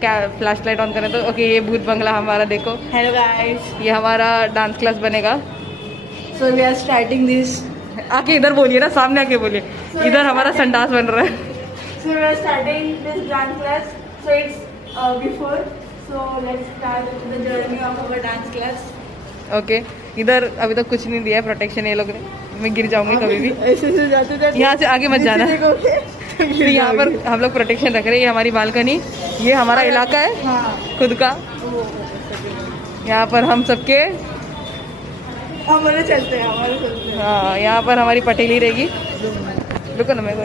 क्या flash light on करें तो ओके, ये भूत बंगला हमारा देखो। हेलो गाइस, ये हमारा डांस क्लास बनेगा। So we are starting this. आके इधर बोलिए ना, सामने आके बोलिए। इधर हमारा संडास बन रहा है। So we are starting this dance class. So it's before, so let's start the journey of our dance class. Okay, इधर अभी तक कुछ नहीं दिया है प्रोटेक्शन ये लोग ने। मैं गिर जाऊंगी कभी भी। ऐसे से जाते जाते यहाँ से आगे मत जाना। तो यहाँ पर हम लोग प्रोटेक्शन रख रहे हैं। ये हमारी बालकनी, ये हमारा इलाका है हाँ, खुद का। यहाँ पर हम सबके हमारे चलते हैं। हाँ, यहाँ पर हमारी पटेली रहेगी। रुको ना, मेरे को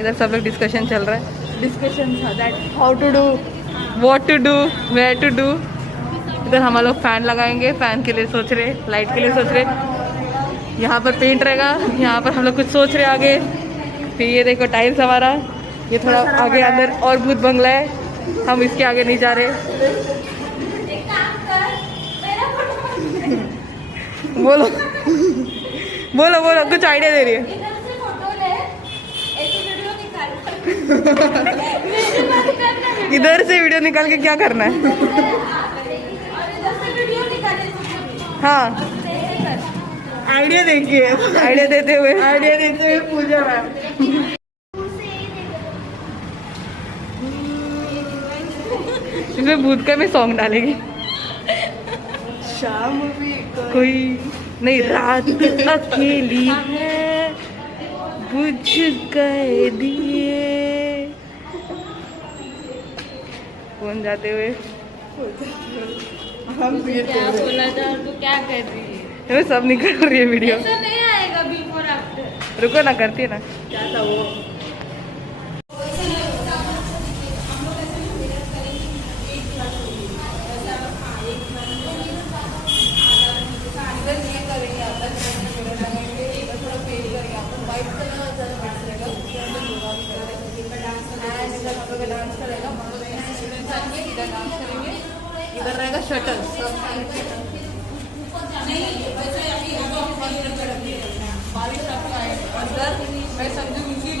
इधर सब लोग डिस्कशन चल रहा है। Discussion that how to do, what to do, where to do. इधर हम लोग फैन लगाएंगे, फैन के लिए सोच रहे, लाइट के लिए सोच रहे। यहाँ पर पेंट रहेगा, यहाँ पर हम लोग कुछ सोच रहे आगे। फिर ये देखो टाइल्स हमारा, ये थोड़ा आगे अंदर और भूत बंगला है, हम इसके आगे नहीं जा रहे। बोलो बोलो बोलो, कुछ आइडिया दे रही है। इधर से वीडियो निकाल के क्या करना है? हाँ, आइडिया देखिए, आइडिया देते हुए पूजा मैम। इसमें भूत का मैं सॉन्ग डालेगी। शाम भी कोई नहीं, रात अकेली है, बुझ गए दिए। कौन जाते हुए हम क्या बोला था, तो क्या कर रही है? ये सब निकल रही है वीडियो। ऐसा नहीं आएगा बिफोर आफ्टर। रुको ना, करती है ना। क्या था वो? इधर रहेगा शटल। मैं समझूंगी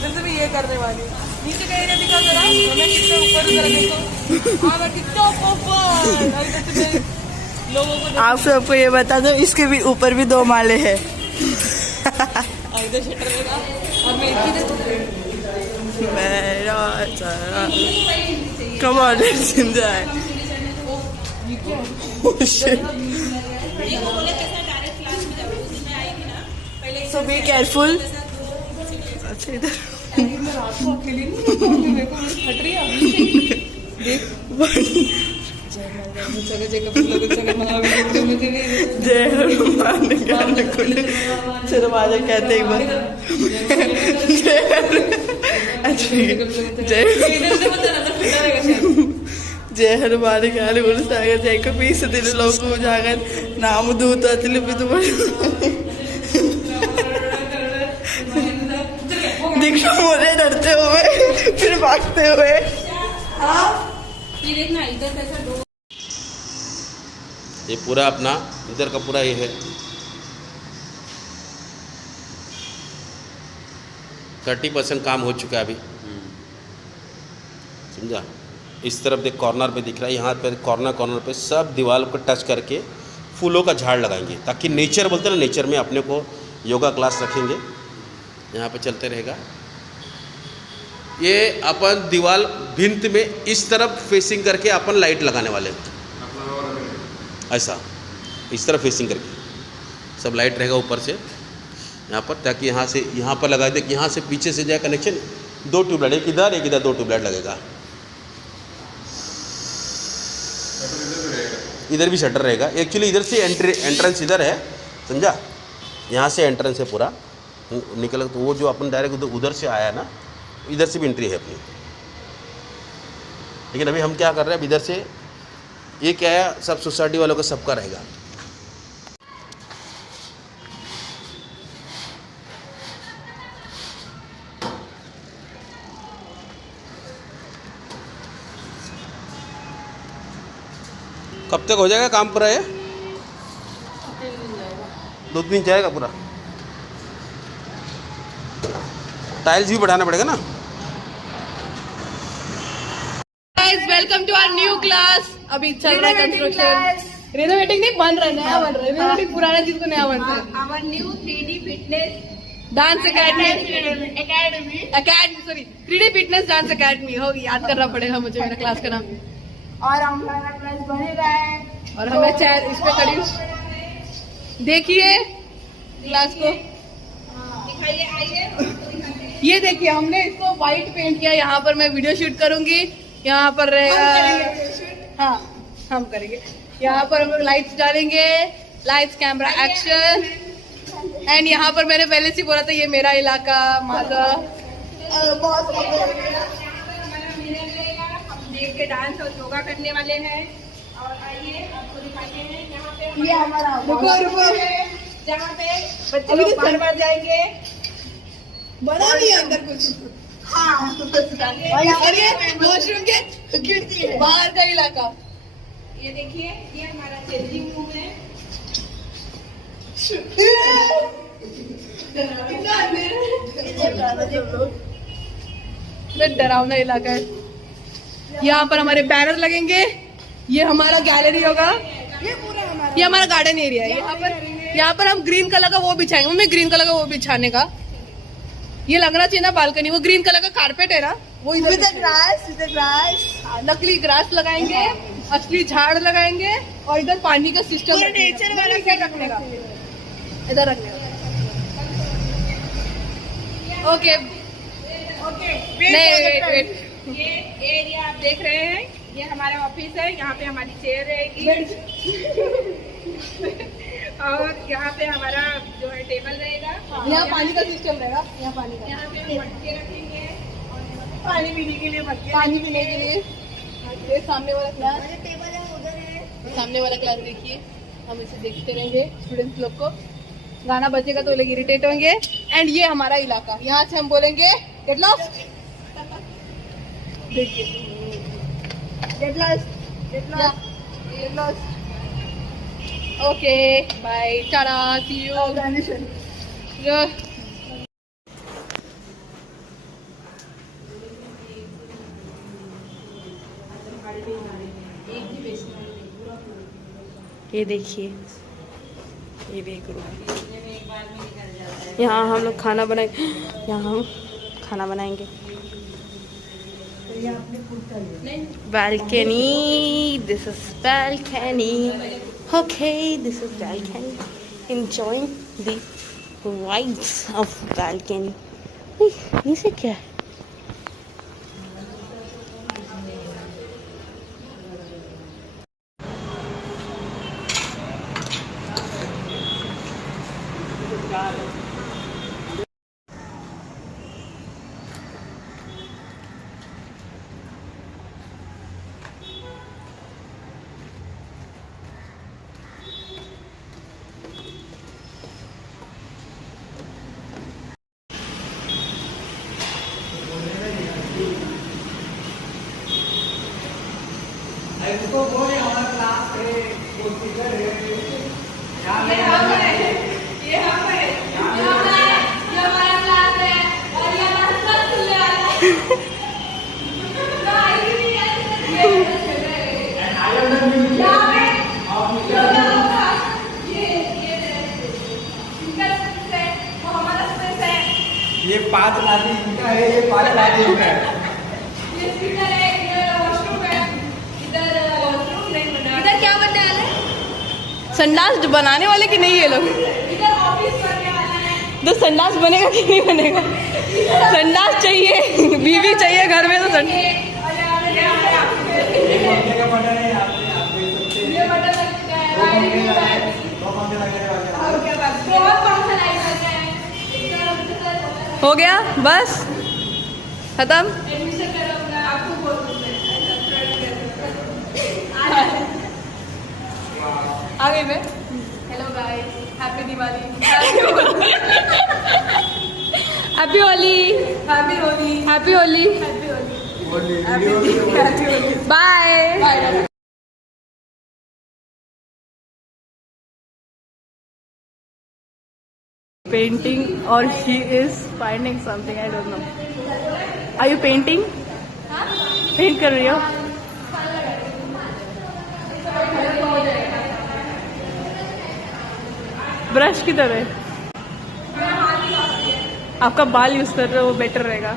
जैसे भी ये करने वाली नीचे का एरिया दिखा जरा, मैं कितना ऊपर जरा देखो। हाँ, मैं कितना ऊपर। लोगों को आप सबको ये बता दो, इसके भी ऊपर भी 2 माले हैं। इधर शटर रहेगा और मैं इधर। मेरा come on, let's enjoy. So be careful. अच्छा, इधर जय हनुमान ज्ञान कुंड। चलो माजा कहते एक बार। जय हनुमान ज्ञान गुण सागर, जय कपीस तिल लोक उजागर, नाम दूत अतिल पितु दिखा मुझे डरते हुए फिर भागते हुए। ये देखना, इधर कैसा डोर। ये पूरा अपना इधर का पूरा ये है। 30% काम हो चुका है अभी, समझा। इस तरफ देख, कॉर्नर पे दिख रहा है, यहाँ पे कॉर्नर पे सब दीवार को टच करके फूलों का झाड़ लगाएंगे, ताकि नेचर बोलते हैं ना, नेचर में अपने को योगा क्लास रखेंगे, यहाँ पे चलते रहेगा। ये अपन दीवार भिंत में इस तरफ फेसिंग करके अपन लाइट लगाने वाले हैं, ऐसा इस तरफ फेसिंग करके सब लाइट रहेगा ऊपर से यहाँ पर, ताकि यहाँ से यहाँ पर लगा दे कि यहाँ से पीछे से जाए कनेक्शन। 2 ट्यूबलाइट, एक इधर 2 ट्यूबलाइट लगेगा। इधर भी शटर रहेगा। एक्चुअली इधर से एंट्रेंस इधर है, समझा। यहाँ से एंट्रेंस है पूरा निकल, तो वो जो अपन डायरेक्ट उधर से आया ना, इधर से भी एंट्री है अपनी। लेकिन अभी हम क्या कर रहे हैं, अब इधर से ये क्या है, सब सोसाइटी वालों का सबका रहेगा। कब तक हो जाएगा काम पूरा? ये 2 दिन जाएगा पूरा। टाइल्स भी बढ़ाना पड़ेगा ना। Guys welcome to our new class. अभी चल रहा है कंस्ट्रक्शन, रेनोवेटिंग नहीं, बन रहा है, नया बन रहा है। रेनोवेटिंग पुराना चीज को नया बन रहा है। Our new 3D fitness dance academy, sorry 3D fitness dance academy होगी, याद करना पड़ेगा मुझे मेरा क्लास का नाम। और हमारा क्लास बनेगा है। और हमें चैन इस पे करी, देखिए क्लास को, दिखाइए, आइए। ये देखिए हमने इसको व्हाइट पेंट किया। यहाँ पर मैं वीडियो शूट करूंगी, यहाँ पर रहेगा, हाँ हम करेंगे। यहाँ पर हम लोग लाइट्स डालेंगे, लाइट्स कैमरा एक्शन। एंड यहाँ पर मैंने पहले से बोला था ये मेरा इलाका माजा हमारा मिरर रहेगा, हम देख के डांस और योगा करने वाले हैं। और आइए आपको दिखाते हैं यहाँ पे ये हमारा रुको रुको, जहाँ पे बच्चे लोग बार जाएंगे। बना नहीं अंदर कुछ, हाँ और ये वॉशरूम के बाहर का इलाका। ये देखिए, ये हमारा चेंजिंग रूम है। डरावना इलाका है। यहाँ पर हमारे बैनर लगेंगे, ये हमारा गैलरी होगा, ये हमारा गार्डन एरिया है। यहाँ पर हम ग्रीन कलर का वो बिछाएंगे, मम्मी ग्रीन कलर का वो बिछाने का ये लगना चाहिए ना बालकनी, वो ग्रीन कलर का कारपेट है ना, वो नकली ग्रास लगाएंगे, असली झाड़ लगाएंगे, और इधर पानी का सिस्टम नेचर वाला क्या रखने का, इधर रखने का। ओके नहीं वेट, ये एरिया आप देख रहे हैं, ये हमारा ऑफिस है। यहाँ पे हमारी चेयर रहेगी और यहाँ पे हमारा जो है टेबल रहेगा। यहाँ पानी का सिस्टम रहेगा, यहाँ पानी का, यहाँ पे हम मटके रखेंगे पानी पीने के लिए, पानी पीने के लिए। ये सामने वाला क्लास, टेबल है उधर है। सामने वाला क्लास देखिए, हम इसे देखते रहेंगे। स्टूडेंट्स लोग को गाना बजेगा तो लोग इरिटेट होंगे। एंड ये हमारा इलाका, यहाँ से हम बोलेंगे गेट लॉस्ट, देखिए get lost, get lost. Okay bye, टाटा, सी यू। ये देखिए, ये भी एक रूम है। यहाँ हम लोग खाना बनाएंगे, यहाँ हम खाना बनाएंगे। Balcony, this is balcony. Okay, this is balcony. Enjoying the vibes of balcony. ये से क्या है? ये 5 लादी इनका है, ये 5 लादी इनका है। इधर क्या बनने वाला है? संडास बनाने वाले कि नहीं ये लोग? तो संडास बनेगा कि नहीं बनेगा? संडास चाहिए, बीवी चाहिए घर में, तो हो गया बस खत्म। आ गई मैं। Hello guys, happy Diwali, happy Holi, happy Holi, happy Holi, happy Holi, bye. Painting और she is finding something, I don't know. Are you painting? Paint कर रही हो? ब्रश की तरह आपका बाल यूज कर रहे हो, वो बेटर रहेगा।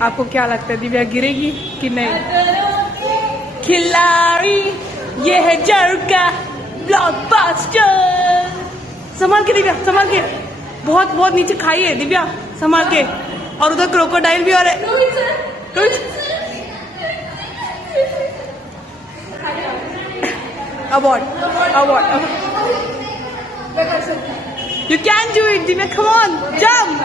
आपको क्या लगता है दिव्या गिरेगी कि नहीं? खिलाड़ी ये है जरका ब्लॉकबस्टर। संभाल के दिव्या, संभाल के, बहुत बहुत नीचे खाई है दिव्या, संभाल के। और उधर क्रोकोडाइल भी और है। Award award, you can do it Divya, come on, jump.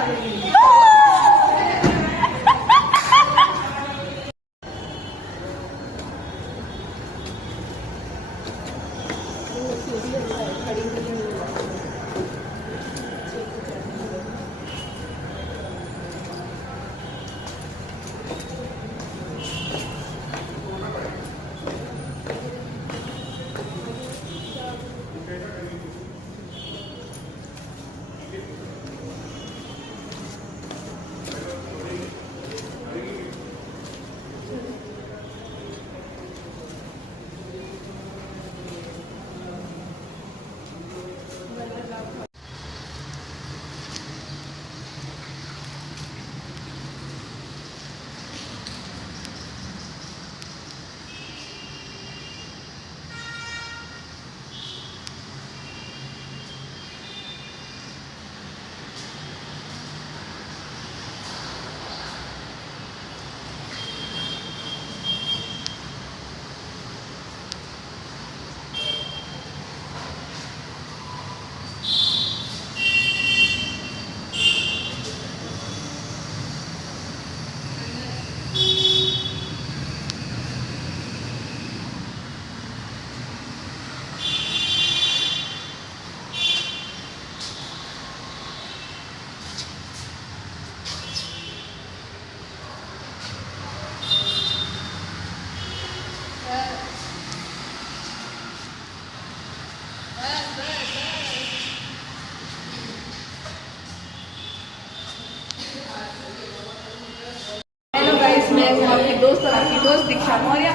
दोस्त और आपकी दोस्त दीक्षा मौर्य।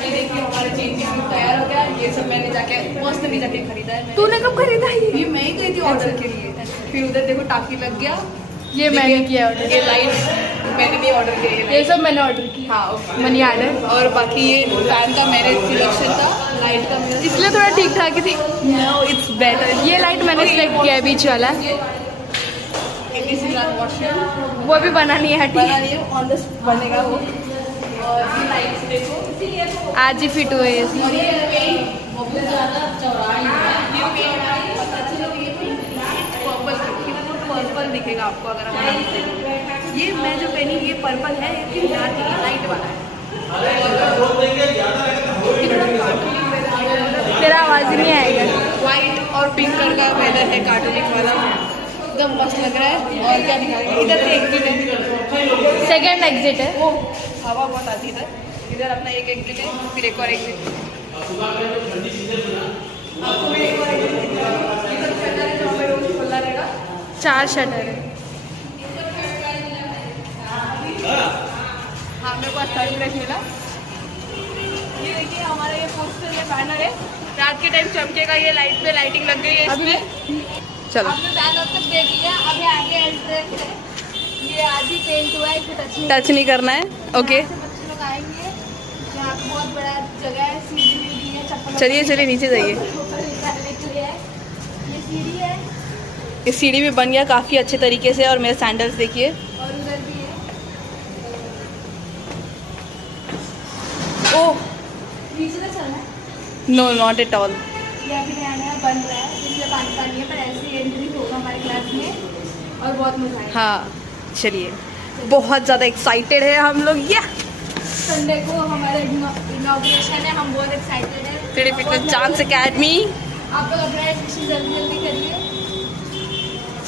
ये देखिए हमारा चेंजिंग रूम तैयार हो गया। ये सब मैंने जाके पर्सनली जाके खरीदा है। तूने कब खरीदा ये मैं ही गई थी ऑर्डर के लिए। फिर उधर देखो टाकी लग गया। ये मैंने किया ऑर्डर। ये लाइट मैंने नहीं ऑर्डर किया, ये सब मैंने ऑर्डर किया। हाँ मनी याद है। और बाकी ये फैन का मेरे सिलेक्शन था, लाइट का मेरा, इसलिए थोड़ा ठीक ठाक ही थी। No it's better. ये लाइट मैंने सिलेक्ट किया है, बीच वाला। वो भी बनानी है, बना रही है, ऑन द बनेगा वो। और ये लाइट्स देखो आज ही फिट हुए ये। और ये पेंट बहुत ज़्यादा चौड़ाई है। ये पेंट अच्छे लोग ये पर्पल दिखेगा आपको अगर आप ये मैं जो पहनी ये पर्पल है, ये डार्क लाइट वाला है। तेरा आवाज ही नहीं आएगा। व्हाइट और पिंक कलर का वेदर है, कार्टूनिक वाला, एकदम मस्त लग रहा है। और क्या दिखा रहा है, इधर से एग्जिट है, सेकेंड एग्जिट है। वो हवा बहुत आती है इधर। इधर अपना एक एग्जिट है, फिर एक और एग्जिट। आपको भी एक और एग्जिट इधर शटर है, जहाँ पे रोज खुला रहेगा। 4 शटर है। हाँ मेरे पास थर्ड प्राइज मिला। ये देखिए हमारा ये पोस्टर है, बैनर है, रात के टाइम चमकेगा। ये लाइट पे लाइटिंग लग गई है इसमें। चलो आपने बैनर तक देख लिया, अभी आगे एंट्रेंस है। ये आज ही पेंट हुआ है, इसे टच नहीं करना है। ओके बच्चे लोग आएंगे। यहाँ पे बहुत बड़ा जगह है, सीढ़ी वीढ़ी है, चप्पल चलिए चलिए नीचे जाइए। डालने के लिए है। ये सीढ़ी है ये सीढ़ी भी बन गया काफ़ी अच्छे तरीके से। और मेरे सैंडल्स देखिए। और उधर भी है। ओह नीचे तक चलना है। No not at all. ये अभी नया नया बन रहा है, इसलिए पानी पानी है, पर ऐसे ही एंट्री होगा हमारे क्लास में और बहुत मजा आएगा। हाँ चलिए, बहुत ज़्यादा एक्साइटेड है हम लोग। या संडे को हमारा इनॉग्रेशन है, हम बहुत एक्साइटेड हैं। 3D fitness chance academy. आप लोग अपना एडमिशन जल्दी जल्दी करिए।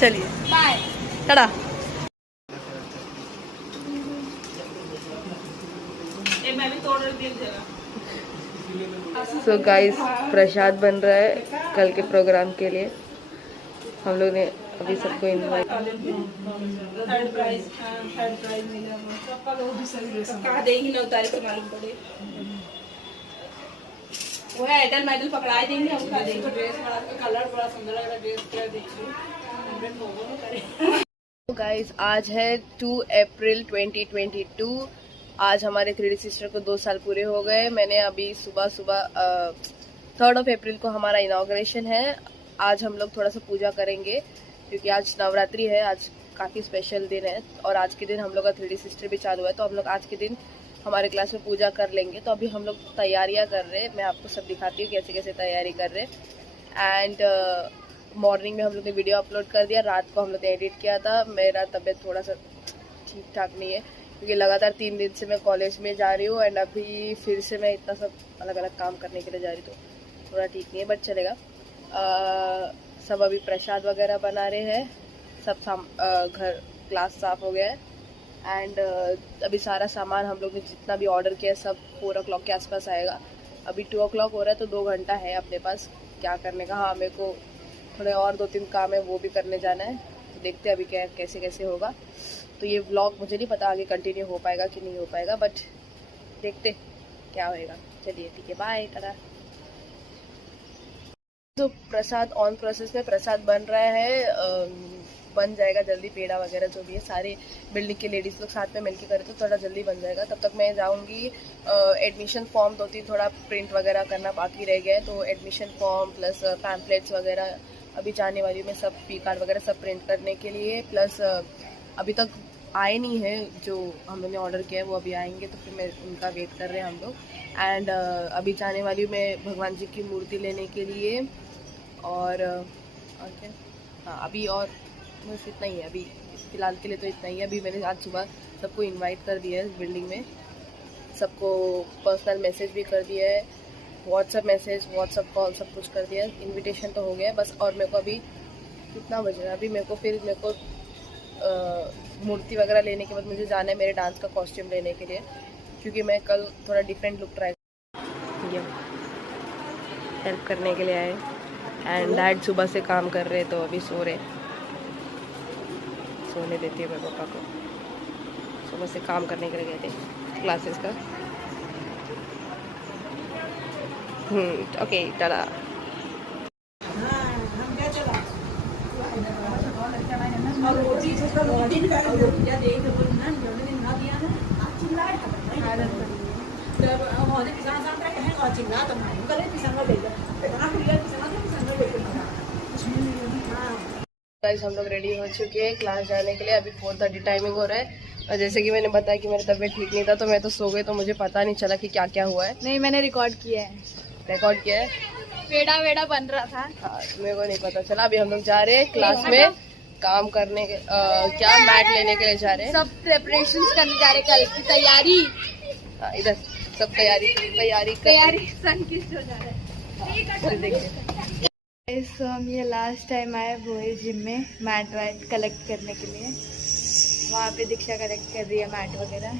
चलिए बाय। टाटा। मैं भी तोड़ दिया सो गाइस प्रसाद बन रहा है कल के प्रोग्राम के लिए। हम लोग ने अभी सबको इनवाइट। थर्ड प्राइज मिला कहा देंगे 9 तारीख को मालूम पड़े। वो है एडल मेडल पकड़ा देंगे हम खा देंगे। ड्रेस बड़ा कलर बड़ा सुंदर लग रहा है। ड्रेस कलर देखिए। गाइस आज है 2 अप्रैल 2022। आज हमारे 3D सिस्टर को 2 साल पूरे हो गए। मैंने अभी सुबह 3rd of अप्रैल को हमारा इनॉग्रेशन है। आज हम लोग थोड़ा सा पूजा करेंगे क्योंकि आज नवरात्रि है। आज काफ़ी स्पेशल दिन है और आज के दिन हम लोग का 3D सिस्टर भी चालू है, तो हम लोग आज के दिन हमारे क्लास में पूजा कर लेंगे। तो अभी हम लोग तैयारियां कर रहे हैं। मैं आपको सब दिखाती हूँ कैसे कैसे तैयारी कर रहे हैं। एंड मॉर्निंग में हम लोग ने वीडियो अपलोड कर दिया, रात को हम लोग ने एडिट किया था। मेरा तबीयत थोड़ा सा ठीक ठाक नहीं है क्योंकि लगातार 3 दिन से मैं कॉलेज में जा रही हूँ एंड अभी फिर से मैं इतना सब अलग अलग काम करने के लिए जा रही हूँ, तो थोड़ा ठीक नहीं है बट चलेगा। सब अभी प्रसाद वगैरह बना रहे हैं। सब घर क्लास साफ हो गया है एंड अभी सारा सामान हम लोग ने जितना भी ऑर्डर किया सब 4 o'clock के आसपास आएगा। अभी 2 o'clock हो रहा है तो 2 घंटा है अपने पास क्या करने का। हाँ, मेरे को थोड़े और 2-3 काम है, वो भी करने जाना है। तो देखते हैं अभी क्या कैसे कैसे होगा। तो ये व्लॉग मुझे नहीं पता आगे कंटिन्यू हो पाएगा कि नहीं हो पाएगा, बट देखते क्या होएगा। चलिए ठीक है, बाय, टाटा। तो प्रसाद ऑन प्रोसेस में प्रसाद बन रहा है। बन जाएगा जल्दी। पेड़ा वगैरह जो भी है सारे बिल्डिंग के लेडीज़ लोग साथ में मिलकर करें तो थोड़ा जल्दी बन जाएगा। तब तक मैं जाऊंगी। एडमिशन फॉर्म 2-3 थोड़ा प्रिंट वगैरह करना बाकी रह गया है, तो एडमिशन फॉर्म प्लस पैम्पलेट्स वगैरह अभी जाने वाली हूँ मैं, सब पी कार्ड वगैरह सब प्रिंट करने के लिए। प्लस अभी तक आए नहीं है जो हम लोग ने ऑर्डर किया है, वो अभी आएंगे तो फिर मैं उनका वेट कर रहे हैं हम लोग। एंड अभी जाने वाली हूँ मैं भगवान जी की मूर्ति लेने के लिए। और क्या, हाँ अभी और बस इतना ही है अभी फ़िलहाल के लिए, तो इतना ही है। अभी मैंने आज सुबह सबको इनवाइट कर दिया है इस बिल्डिंग में, सबको पर्सनल मैसेज भी कर दिया है, व्हाट्सएप मैसेज, व्हाट्सएप कॉल, सब कुछ कर दिया है। इनविटेशन तो हो गया है बस। और मेरे को अभी कितना बज रहा है, अभी मेरे को मूर्ति वगैरह लेने के बाद मुझे जाना है मेरे डांस का कॉस्ट्यूम लेने के लिए, क्योंकि मैं कल थोड़ा डिफरेंट लुक ट्राई हेल्प करने के लिए आए। एंड डैड सुबह से काम कर रहे तो अभी सो रहे, सोने देती है मेरे पापा को। सुबह से काम करने के लिए गए थे क्लासेस का। ओके, टाटा। गाइस हम लोग रेडी हो चुके हैं क्लास जाने के लिए। अभी 4:30 टाइमिंग हो रहा है और जैसे कि मैंने बताया कि मेरी तबीयत ठीक नहीं था तो मैं तो सो गई, तो मुझे पता नहीं चला कि क्या क्या हुआ है। नहीं, मैंने रिकॉर्ड किया है। रिकॉर्ड किया है, पेड़ा वेड़ा बन रहा था। हाँ, मेरे को नहीं पता चला। अभी हम लोग जा रहे हैं क्लास में काम करने के, क्या मैट लेने के लिए जा रहे हैं। सब प्रेपरेशंस करने जा रहे, कल की तैयारी। हाँ, इधर सब तैयारी सनकिस्ट हो जा रहा है। देखिए तो हम ये लास्ट टाइम आए बॉयज जिम में मैट वैट कलेक्ट करने के लिए। वहाँ पे दीक्षा कलेक्ट कर रही है मैट वगैरह।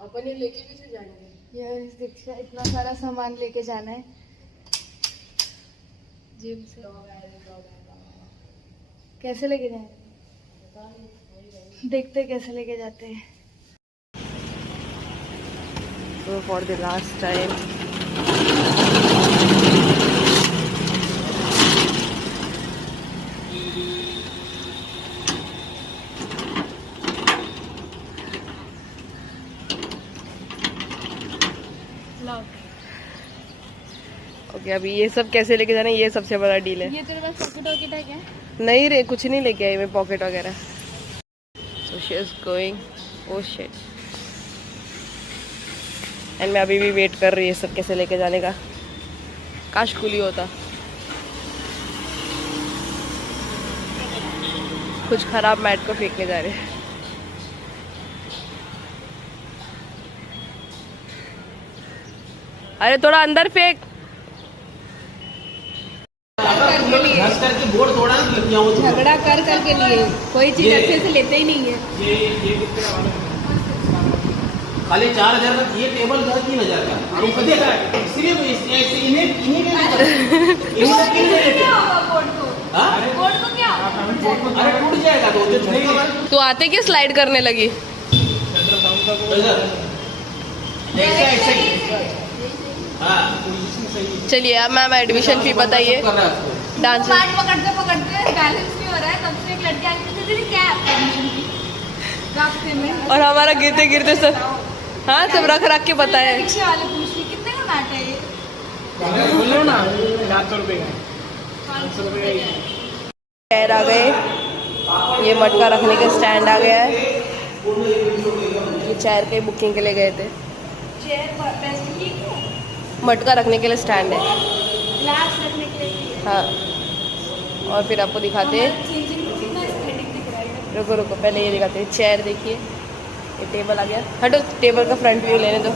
अपन ये लेके कैसे जाएंगे? यार दीक्षा इतना सारा सामान लेके जाना है जिम से। कैसे लेके जाएंगे, देखते कैसे लेके जाते हैं। So for the last time okay, अभी ये सब कैसे लेके जाना है, ये सबसे बड़ा डील है। ये तेरे पास पॉकेट वॉकेट है क्या? नहीं रे, कुछ नहीं लेके आई मैं पॉकेट वगैरह। So she is going, oh shit। And मैं अभी भी वेट कर रही है सब कैसे लेके जाने का। काश खुली होता। कुछ खराब मैट को फेंकने जा रहे हैं। अरे थोड़ा अंदर फेंक। बोर्ड तोड़ा झगड़ा कर के लिए कोई चीज अच्छे से लेते ही नहीं है। खाली 4,000 का ये टेबल जो है 3,000 का और वो कदे का सिर्फ इन्हीं अरे टूट जाएगा तो तू आते क्या स्लाइड करने लगी? चलिए अब मैम एडमिशन फी बताइए। डांस पकड़ते पकड़ते बैलेंस नहीं हो रहा है, तब से एक लड़की आई थी, दीदी क्या है एडमिशन फी रास्ते में, और हमारा गिरते गिरते सब हाँ सब रख रख के बताया। रिक्शे वाले पूछ रही कितने का मैट है ये, बोलो ना 700 रुपये का 500 रुपये का। चेयर आ गए, ये मटका रखने का स्टैंड आ गया है। ये चेयर की बुकिंग के लिए गए थे। चेयर बेस्ट ठीक है, मटका रखने के लिए स्टैंड है। ग्लास रखने के लिए हाँ और फिर आपको दिखाते हैं, चेंजिंग कितना एस्थेटिक दिख रहा है। रुको रुको पहले ये दिखाते हैं। चेयर देखिए, ये टेबल आ गया। हटो टेबल का फ्रंट व्यू लेने दो।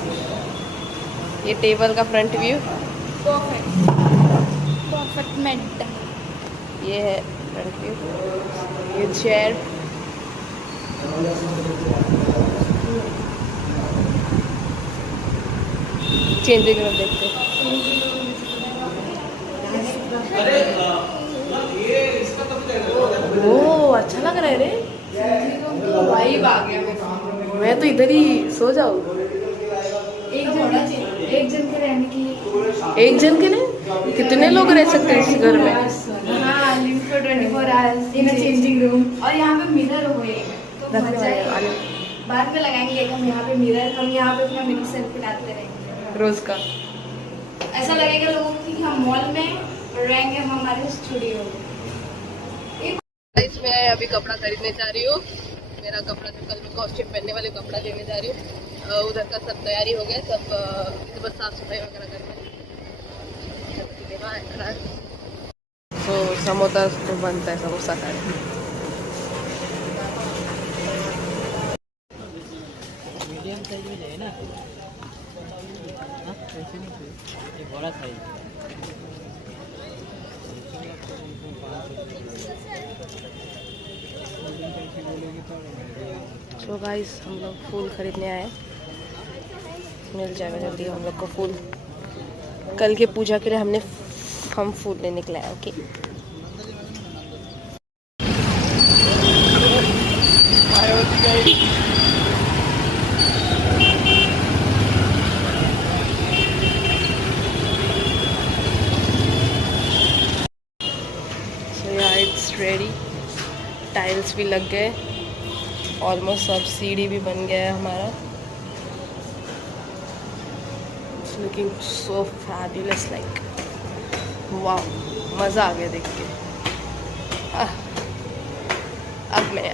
ये टेबल का फ्रंट व्यू, परफेक्ट मेट, ये है फ्रंट व्यू। ये चेयर, चेंजिंग रूम देखते हैं। ओह अच्छा लग रहा है रे, वाइब आ गया। मैं तो इधर ही सो जाऊँ। एक जन के रहने के लिए, एक जन के लिए कितने लोग रह सकते हैं इस घर में? हाँ limit for 24 hours in a changing room. और यहाँ पे मिरर हो तो रखने मजा वाले है। बाद में लगाएंगे हम यहाँ पे मिरर, हम यहाँ पे अपना मिनी सेल्फी लाते रहेंगे। रोज का ऐसा लगेगा लोगों को कि हम मॉल में रहेंगे, हम हमारे स्टूडियो में। इसमें अभी कपड़ा खरीदने जा रही हूँ। मेरा कपड़ा जो कल मैं कॉस्ट्यूम पहनने वाले कपड़ा लेने जा रही हूँ। उधर का सब तैयारी हो गया, सब बस साफ सफाई वगैरह करके तो समोसा तो बनता है, समोसा खाए। मीडियम साइज में जाए ना, ऐसे नहीं ये बड़ा साइज। तो गाइस हम लोग फूल खरीदने आए, मिल जाएगा जल्दी हम लोग को फूल। कल के पूजा के लिए हम फूल लेने निकले हैं। ओके सो यार इट्स रेडी, टाइल्स भी लग गए, ऑलमोस्ट सब सीढ़ी भी बन गया है हमारा। It's looking so fabulous, like वाह, मज़ा आ गया देख के। अब मैं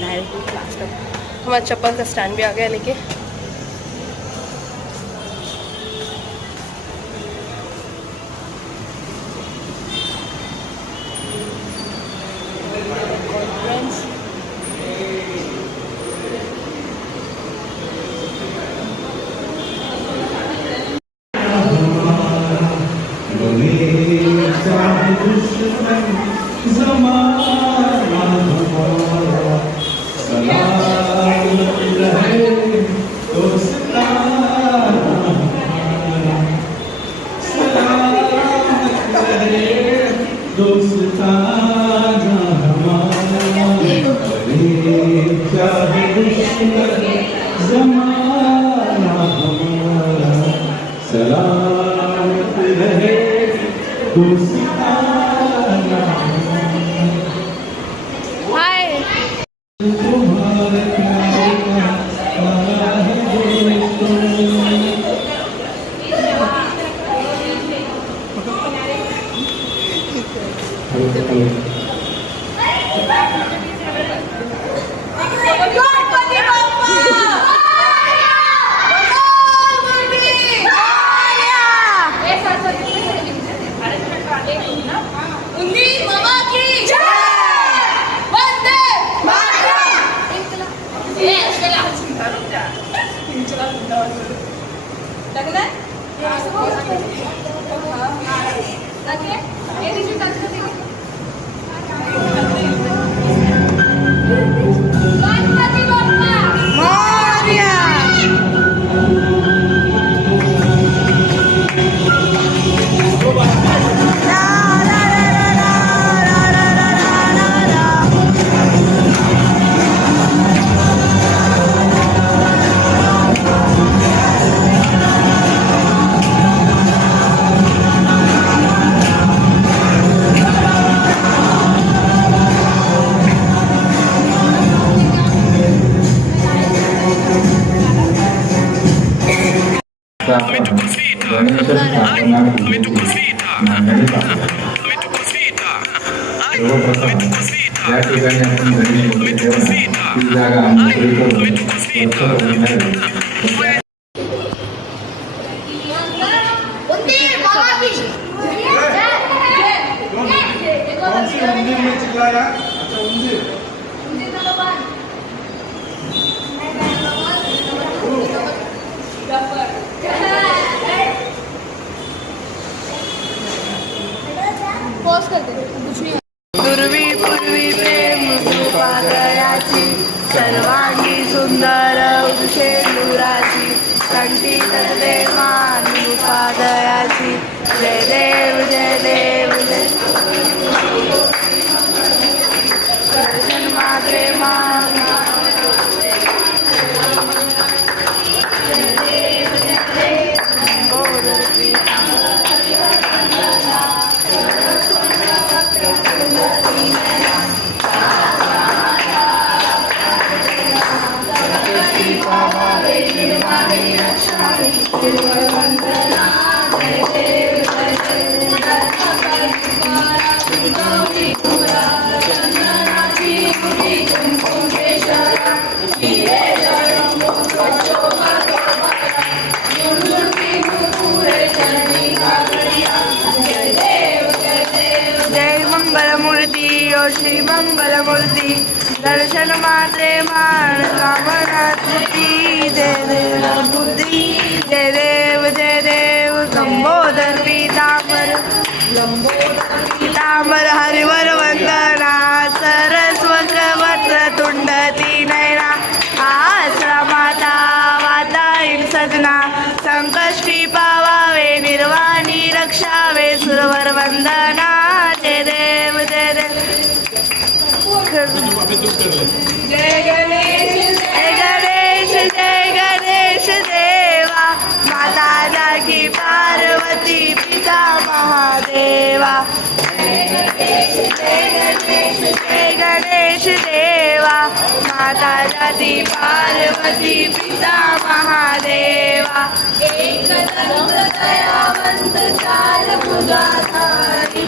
डायरेक्टली क्लास तक, हमारा चप्पल का स्टैंड भी आ गया लेके। जागा मोकळी करून दर्शक अभिनय पूर्वी पूर्वी प्रेम कृपादयाची सर्वांगी सुंदर उदशेंदुराची कंठी तले मान कृपादयाची जय देव जय देव जय दर्शन मात्रे मान जय मंगलमूर्ती ओ श्री मंगलमूर्ती दर्शन मात्रे मान कामनात्मती जय देव बुद्धी जय देव लंबोदर पीतांबर हरिवर वंदना सरस्वत वक्र तुंडती नयना आसरा माता वाताईन सजना संकष्टी पावावे निर्वाणी रक्षावे सुरवर वंदना जय देव जय गणेश देवा माता जागी पार्वती पिता महादेवा जय गणेश देवा माता जाती पार्वती पिता महादेवा एक दंत दयावंत चार भुजाधारी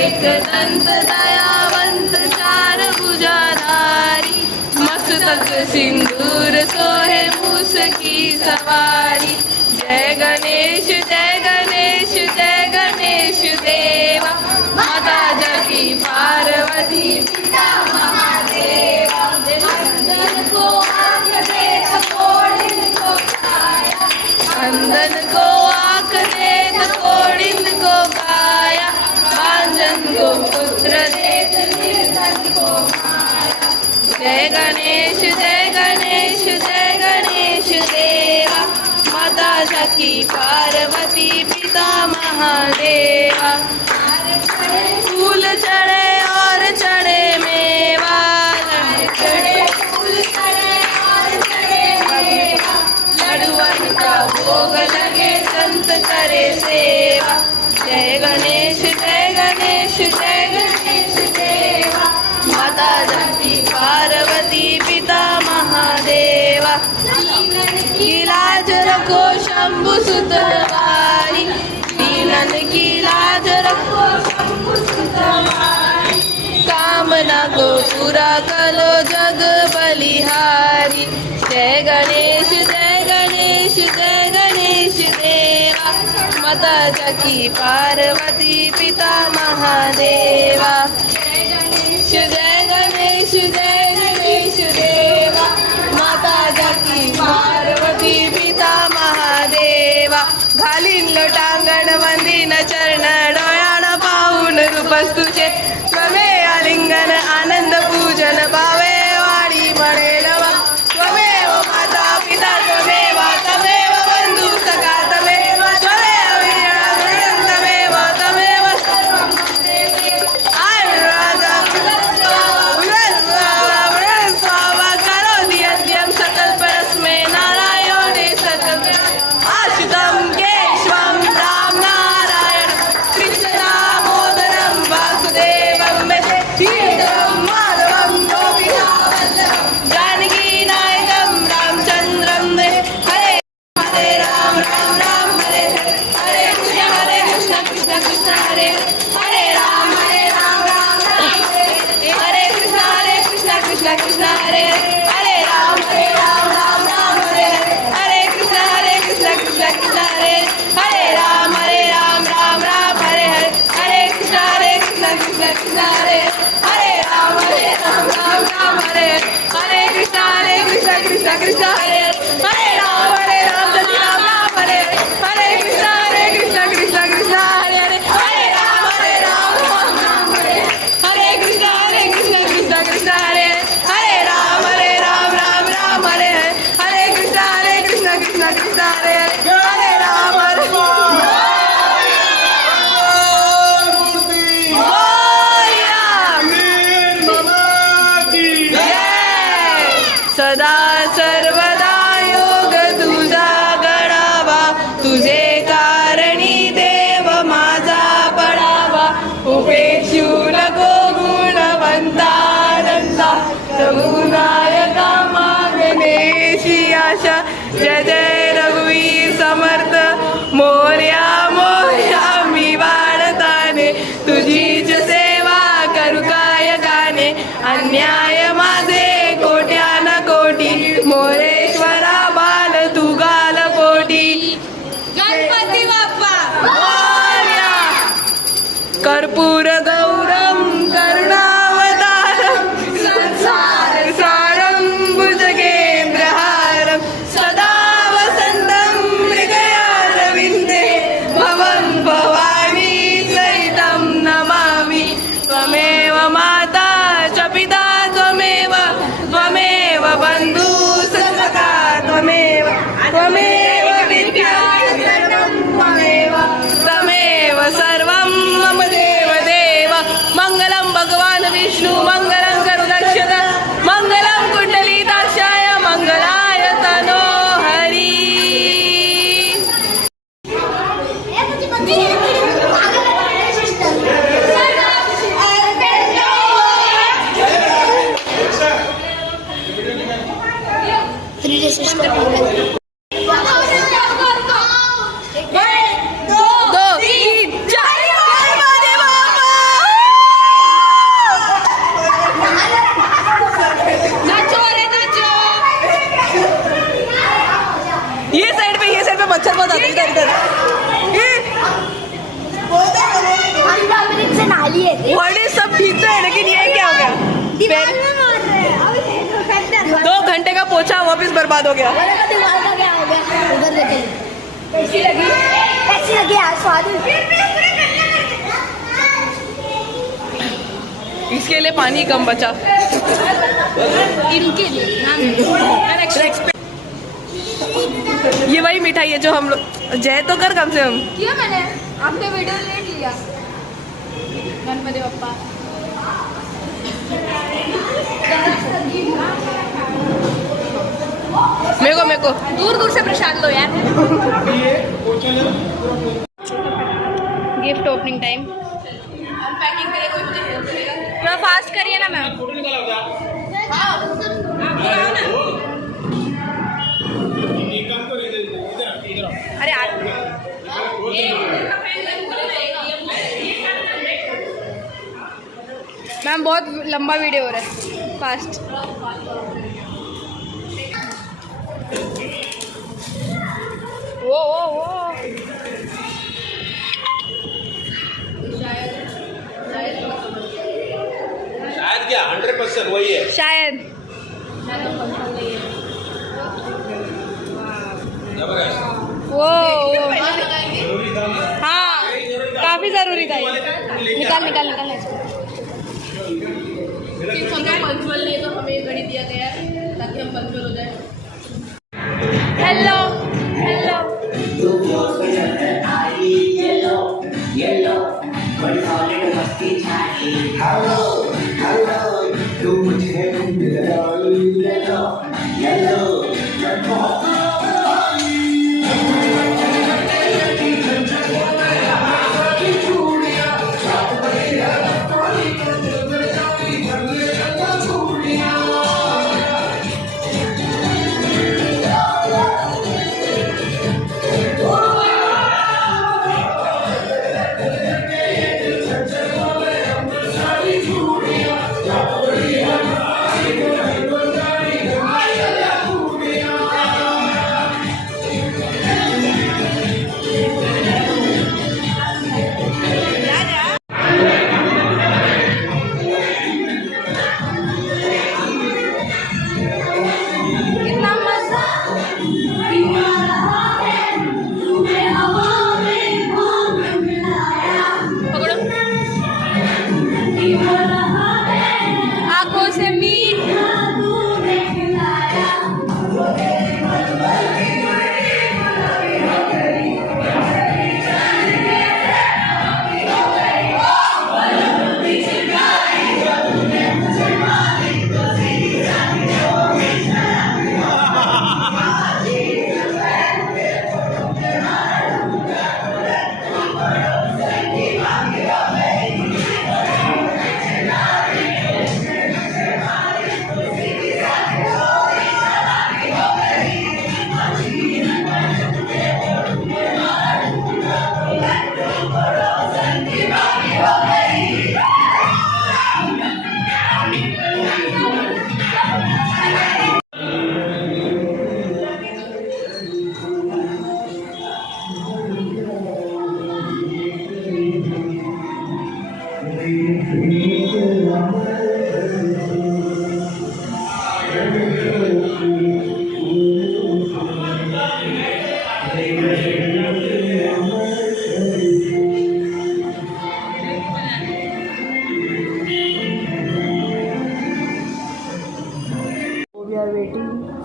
एक दंत दयावंत चार भुजाधारी मस्तक सिंदूर सोहे मूस की सवारी जय गणेश देवा माता जगी पार्वती पिता महादेवा अंजन को आँख दे कोड़िन को गाया अंजन को आँख दे कोड़िन को गाया अंजन को पुत्र दे निर्धन को माया जय गणेश देवा माता सखी पार्वती पिता महादेवा फूल चढ़े और चढ़े मेवा फूल चढ़े और चढ़े मेवा लडुअन का भोग लगे संत करे सेवा जय गणेश देवा माता जाती पार्वती पिता महादेवा की लाज रखो शंभु सुतवारी दीनन की लाज रखो शंभु सुतवारी कामना को पूरा करो जग बलिहारी जय गणेश देवा माता जकी पार्वती पिता महादेवा जय गणेश देवा माता जकी पार्वती पिता महादेवा घालीन लोटांगण वंदीन चरण डोळ्यान पाहून रूपस तुझे त्वमेव लिंगन आनंद पूजन भावे वाणी म्हणेल वा त्वमेव माता पिता त्वमेव बंधू सखा त्वमेव त्वमेव सर्वं स्वाहा करोति यज्ञं सकल परस्मै नारायणे सकल आश्रितं केशवं राम नारायण कृष्ण दामोदरं वासुदेवं मे श्रीधरं माधवं गोपिका वल्लभं जय कृष्णा कृष्णा हरे हरे राम जय राम राम हरे हरे कृष्णा कृष्णा कृष्णा हरे हरे हरे राम राम हरे हरे कृष्णा कृष्णा कृष्णा हरे हरे राम राम हरे हरे कृष्णा कृष्णा कृष्णा हरे हरे राम सदा सर्वदा योग तुझा गणावा तुझे कारणी देव माझा पडावा उपेक्षू नको गुणवंतानंदा रघुनायका मागणेशी आशा जय जय रघुवीर समर्थ मोर्या मोर्या मी वाढताने तुझीच सेवा करू काय गाणे अन्याय माझे कोट्यान कोटी मोरेश्वरा बाल तू गाल पोटी गणपती बाप्पा मोरया कर्पूर गौरम करुणावतारम संसार सारम भुजगेंद्रहारम सदा वसंतम मृगयारविंदे भवं भवानी सहितं नमामि त्वमेव माता च पिता त्वमेव बन्धु सखा त्वमेव विद्या त्वमेव सर्वं मम देव मङ्गलं भगवान् विष्णु मङ्गलं गरुडध्वज मङ्गलं कुण्डलिताक्षाय मङ्गलाय तनो हरि दो तीन चार नाचो रे नाचो ये साइड पे मच्छर बहुत आते इधर इधर से नाली है बॉडी सब ठीक तो है लेकिन ये क्या हो गया दीवार में मार रहे हैं अभी 2 घंटे का पोछा वापिस बर्बाद हो गया दीवार का क्या हो गया उधर देखे कैसी लगी आज स्वाद इसके लिए पानी कम बचा इनके लिए ये वही मिठाई है जो हम लोग जय तो कर कम से कम किया मैंने आपने वीडियो ले लिया गणपति बप्पा मेरे को दूर दूर से प्रसाद लो यार गिफ्ट ओपनिंग टाइम पैकिंग के लिए कोई मुझे हेल्प करेगा थोड़ा फास्ट करिए ना मैम अरे यार मैम बहुत लंबा वीडियो हो रहा है फास्ट वो शायद क्या 100% वही है शायद वो हाँ काफी जरूरी था निकाल पंचुअल नहीं तो हमें घड़ी दिया गया है ताकि हम पंचुअल हो जाए hello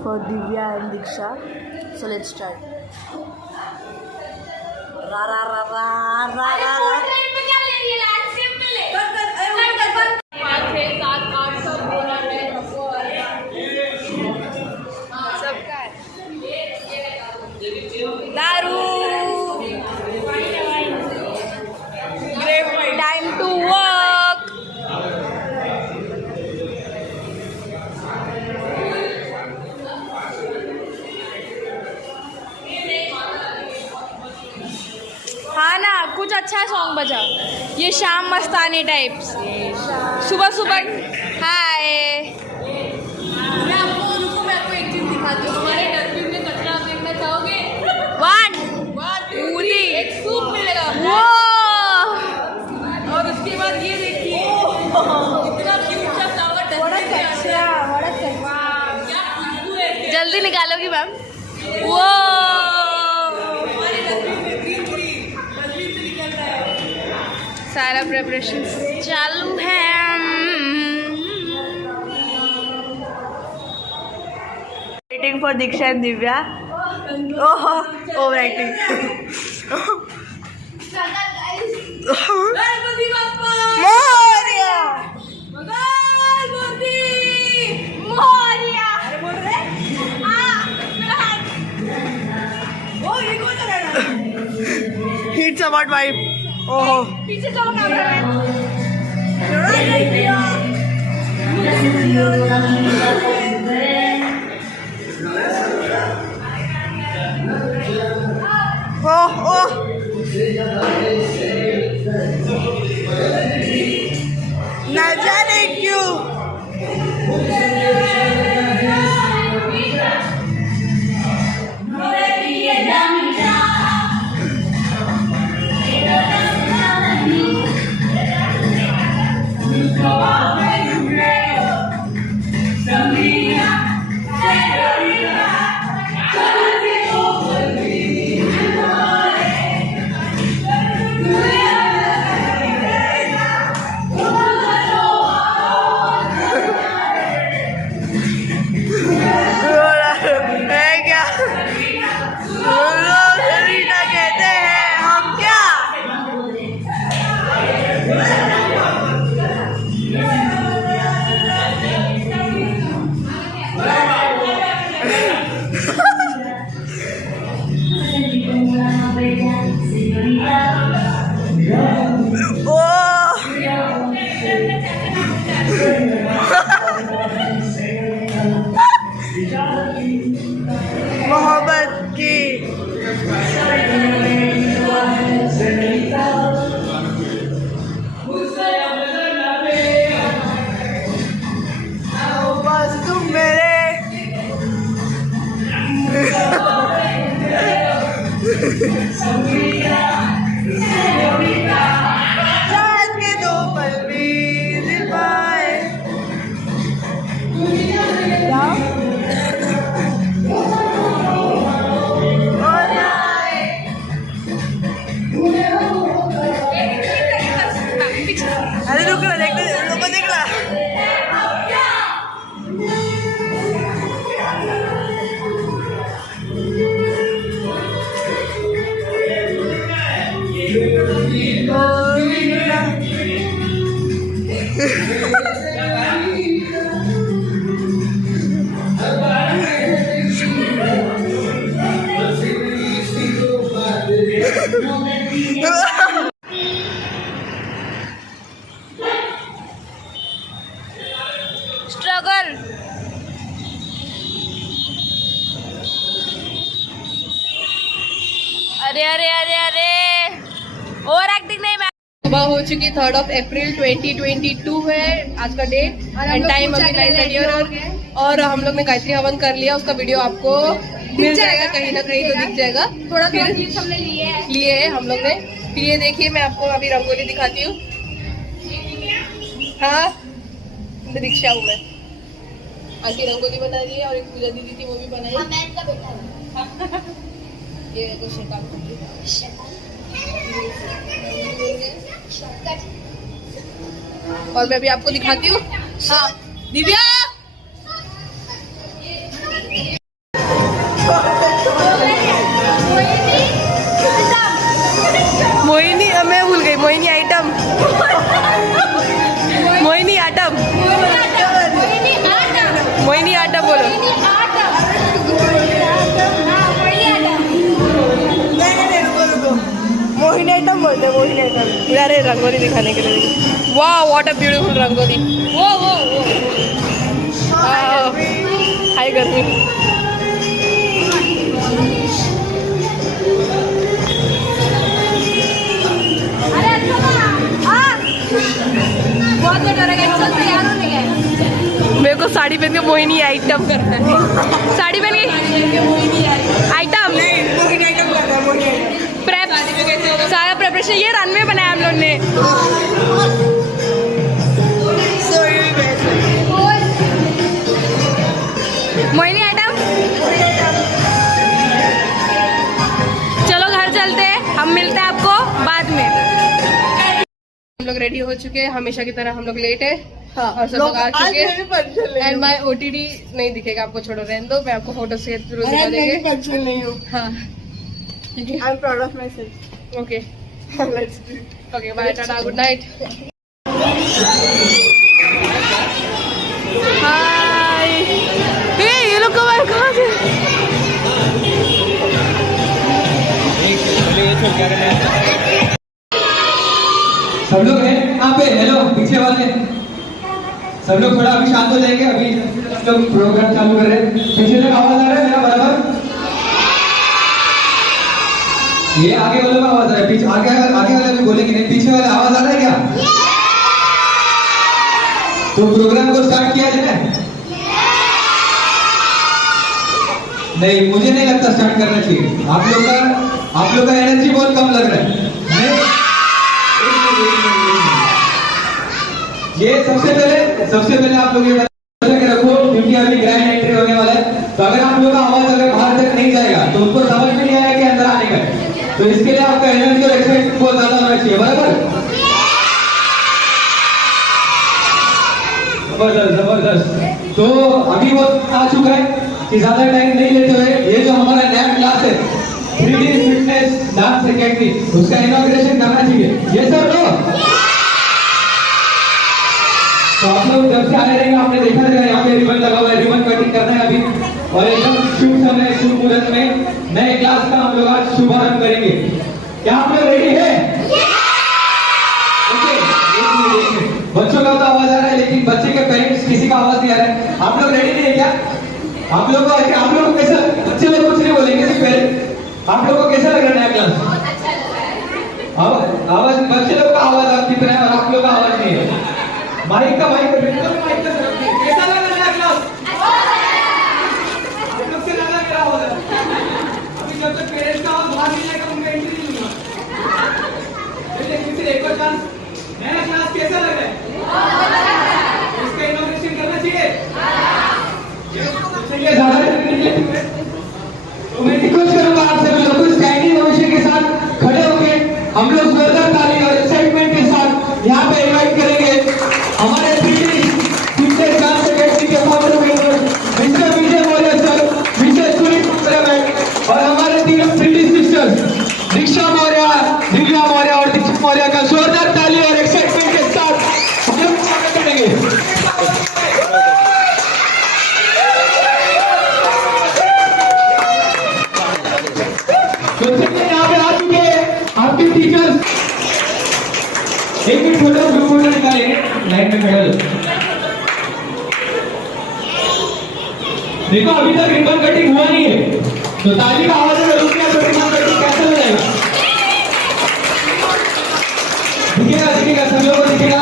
for Divya and Diksha. So let's start. Ra ra ra ra ra ra ra. 5, 6, 7, 8 सब बोला है सबका दारू. Time to work. हाँ ना, कुछ अच्छा सॉन्ग बजा. ये शाम मस्तानी टाइप्स. सुबह सुबह. हाय. मैं आपको एक चीज दिखाती हूँ. हमारे डस्टबिन में कचरा आप देखना चाहोगे? 1 पूरी एक सूप मिलेगा और उसके बाद ये देखिए इतना क्यूट सा फ्लावर डस्टबिन में आता है. क्या खुशबू है. जल्दी निकालोगी मैम. वो हमारे डस्टबिन में ग्रीन डस्टबिन से निकल रहा है. सारा प्रिपरेशन चालू है. Waiting for Diksha and Divya. ओहो ओवर एक्टिंग. गणपति बाप्पा मोरिया. गणपति मोरिया. अरे बोल रहे मेरा हाथ. ओ ये कौन लगा रहा है? It's about vibe. ओहो. पीछे चलो कैमरा में. ओह ओह. न जाने क्यों. मोहब्बत की बस तुम मेरे रात के 2 पल भी दिल पाए. अरे रुक ना, देख लोगों देख ला. स्ट्रगल. अरे अरे अरे अरे ओवर एक्टिंग नहीं. सुबह हो चुकी 3 अप्रैल 2022 है आज का डेट. एंड टाइम अभी 9:30 और हम लोग ने गायत्री हवन कर लिया. उसका वीडियो आपको मिल जाएगा कहीं ना कहीं तो दिख जाएगा. थोड़ा चीज हमने लिए है हम लोग ने. फिर ये देखिए मैं आपको अभी रंगोली दिखाती हूँ. हाँ दीक्षा हूँ मैं. आंटी रंगोली बना रही है और एक पूजा दीदी थी वो भी बनाई. ये देखो शैतान और मैं अभी आपको दिखाती हूँ. हाँ दिव्या रंगोली दिखाने के लिए। वाह व्हाट अ ब्यूटीफुल रंगोली। वो हाय गर्मी। बहुत डर है, चल तैयार होने गए। मेरे को साड़ी पहन के मोहिनी आइटम करना है। साड़ी पहन के आइटम प्रेप, सारा प्रेपरेशन। ये रनवे बनाया हम लोग ने। मोहिनी आइटम। चलो घर चलते हैं, हम मिलते हैं आपको बाद में। हम लोग रेडी हो चुके हैं, हमेशा की तरह हम लोग लेट है। हाँ, और सब लोग आ चुके हैं। एंड माई OTD नहीं दिखेगा आपको, छोड़ो रहने दो, मैं आपको फोटो से थ्रू दिखा देंगे। नहीं हूँ। हाँ I am proud of myself. Okay let's do. Okay bye tata good night. Hi ये लोग कहाँ से? सब लोग हैं यहाँ पे? हेलो पीछे वाले सब लोग थोड़ा अभी शांत हो जाएंगे। अभी हम लोग प्रोग्राम चालू कर रहे हैं। पीछे तक आवाज आ रहा है मेरा बराबर? ये आगे वालों का आवाज आ रहा है, पीछे आगे वाले भी बोलेंगे नहीं, पीछे वाले आवाज आ रहा है क्या? तो प्रोग्राम को स्टार्ट किया जाए? नहीं, मुझे नहीं लगता स्टार्ट करना चाहिए। आप लोग का एनर्जी बहुत कम लग रहा है। ये सबसे पहले आप लोग ये रखो, क्योंकि अभी ग्रैंड एंट्री होने वाला है। तो अगर आप लोग का आवाज अगर बाहर तक नहीं जाएगा तो उनको समझ में नहीं आएगा कि अंदर आने का है। तो इसके लिए आपका एनर्जी और एक्साइटमेंट बहुत ज्यादा होना चाहिए, बराबर? जबरदस्त। तो अभी वो आ चुका है कि ज्यादा टाइम नहीं लेते हुए ये जो हमारा नया क्लास है 3D फिटनेस डांस एकेडमी, उसका इनॉग्रेशन करना चाहिए। ये सर लो। तो आप लोग जब से आए रहेंगे आपने देखा जाएगा यहाँ पे रिबन लगा हुआ है, रिबन कटिंग करना है अभी। और एकदम शुभ समय शुभ मुहूर्त में नए क्लास का हम लोग आज शुभारंभ करेंगे। क्या आप लोग रेडी है? बच्चों का तो आवाज आ रहा है, लेकिन बच्चे के पेरेंट्स किसी का आवाज नहीं आ रहा है। आप लोग रेडी नहीं है क्या? आप लोग को कैसा? बच्चे लोग कुछ नहीं बोलेंगे, सिर्फ पेरेंट्स। आप लोग को कैसा लग रहा है नया क्लास? आवाज बच्चे लोग का आवाज आपकी तरह है और आप लोग का आवाज नहीं है। माइक का कैसा लगा नया क्लास? आप लोग से ज्यादा मेरा आवाज है। अभी जब तक पेरेंट्स का आवाज बाहर नहीं जाएगा उनका एंट्री नहीं दूंगा। फिर एक और चांस। नया क्लास कैसा लग रहा है? इसका इनॉग्रेशन करना चाहिए। ज्यादा तो मैं रिक्वेस्ट करूंगा आप सभी लोगों को स्टैंडिंग ओवेशन के साथ खड़े होकर हम लोग जोरदार ताली और एक्साइटमेंट के साथ यहाँ पे इनवाइट करेंगे हमारे 3D फिटनेस डांस एकेडमी के founder mister Vijay Maurya sir, mister Sunil Maurya और हमारे 3D सिस्टर्स दीक्षा मौर्य, दिव्या मौर्य और दीक्षित मौर्य का जोरदार ताली और एक्साइटमेंट के साथ हम लोग स्वागत करेंगे। आपके टीचर्स एक मिनट फोटो ग्रुप फोटो निकालेंगे, लाइन में खड़े हो। देखो अभी तक रिबन कटिंग हुआ नहीं है, तो ताली का आवाज में रुक गया तो रिबन कटिंग कैसे हो जाएगा? दिखेगा सब लोगों को दिखेगा।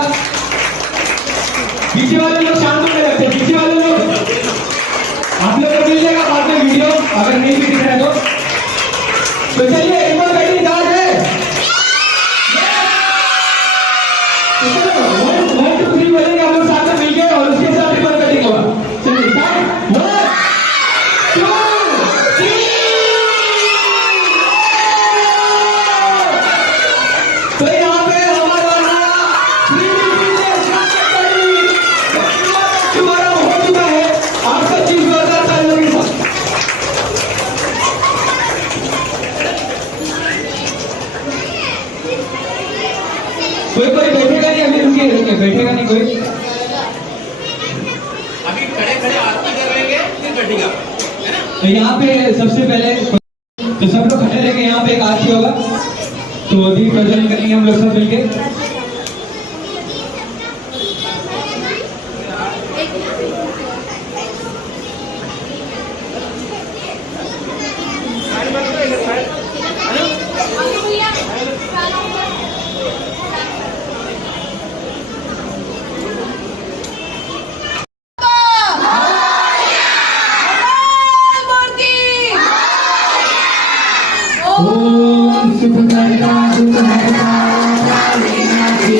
पीछे वाले लोग शांत होने लगते, पीछे वाले लोग आप लोगों को मिल जाएगा बाद में वीडियो, अगर नहीं भी दिख रहा है तो चलिए रिबन कटिंग स्टार्ट है। 1 2 3 बोलेंगे हम लोग साथ में मिलके और उसके साथ रिबन कटिंग होगा। चलिए स्टार्ट। 1 2 3। तो यहाँ पे हमारा 3D फिटनेस डांस एकेडमी शुभारंभ हो चुका है। आप सब चीज जोरदार तालियों के साथ। कोई बैठेगा नहीं, अभी रुकिए बैठेगा नहीं कोई। अभी खड़े आरती कर लेंगे फिर बैठेगा, है ना? तो यहाँ पे सबसे पहले तो सब लोग खड़े रहेंगे, यहाँ पे एक आरती होगा तो दीप प्रज्वलन करेंगे हम लोग सब मिलके। ओम सुखकर्ता दुःखहर्ता कालिनाथी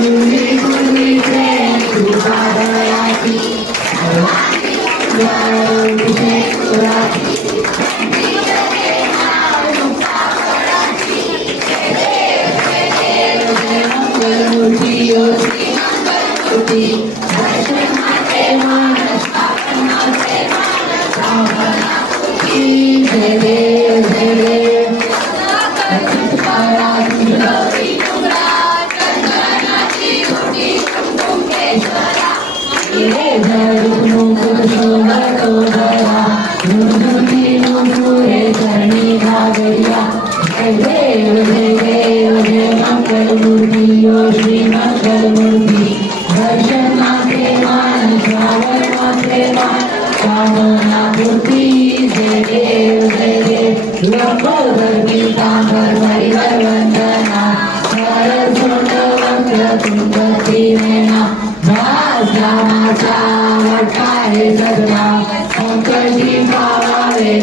मुनि मुनि प्रेम सुखादयाति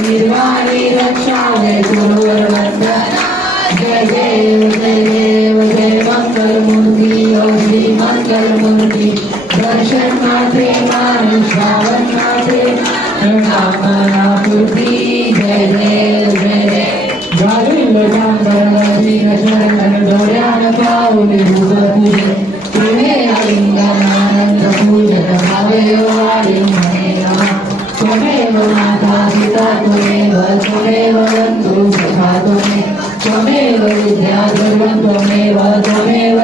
निर्वाणी रक्षावे गुरुवर वंदना जय देव जय मंगलमूर्ति ओ श्री मंगलमूर्ति दर्शन मात्रे मान श्रावण मात्रे कामना पूर्ति जय देव गाली शरण डोळ्यान पाऊले भूगपुजे तुझे आलिंगनानंद पूजन भावे वारी म्हणे त्वमेव माता पिता त्वमेव बंधु सखा त्वमेव विद्या सर्वं त्वमेव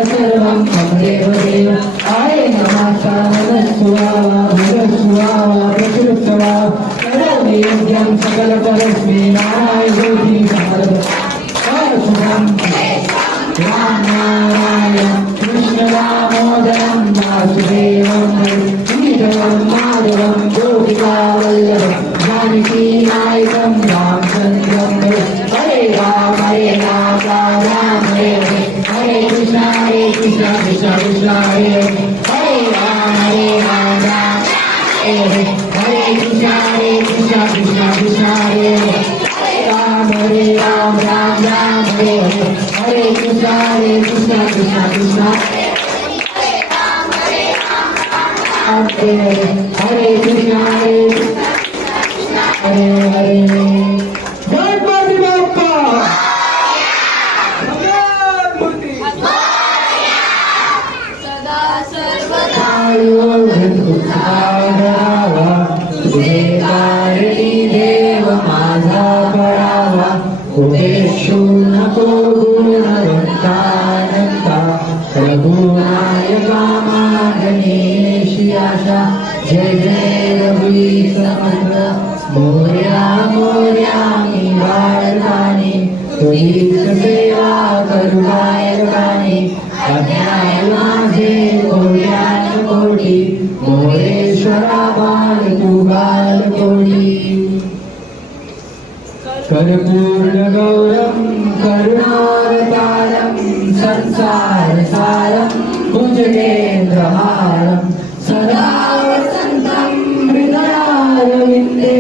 सर्वं त्वमेव देव आये नमः वदस्वाहा भगस्वाहा प्रचुरस्वा करोमि यज्ञं सकल परस्मै नारायण ज्योति समर्पयामि राम नारायण कृष्ण दामोदरं वासुदेवं श्रीधरं माधवं गोपिका वल्लभं जानकी नायकं रामचन्द्रं हरे राम राम राम हरे हरे कृष्ण कृष्ण कृष्ण हरे हरे राम राम हरे कृष्ण कृष्ण कृष्ण हरे हरे राम राम हरे हरे कृष्ण कृष्ण कृष्ण हरे कृष्ण हरे हरे गणपति बाप्पा तुझे कारणी देव माझा पडावा उपेक्षू नको गुणवंतानंता रघुनायका गणेशी आशा जय जय रघुवीर समर्थ मोरया मोरया मी बाळगाणी तुझीच सेवा करू गायकानी अज्ञान माझे कोट्यान कोटी मोरेश्वरा बाल तू बाल कोटी कर्पूर्ण गौरम करुणावतारम संसार सारम भुजगेन्द्रहारम सदा वसंतं हृदयारविन्दे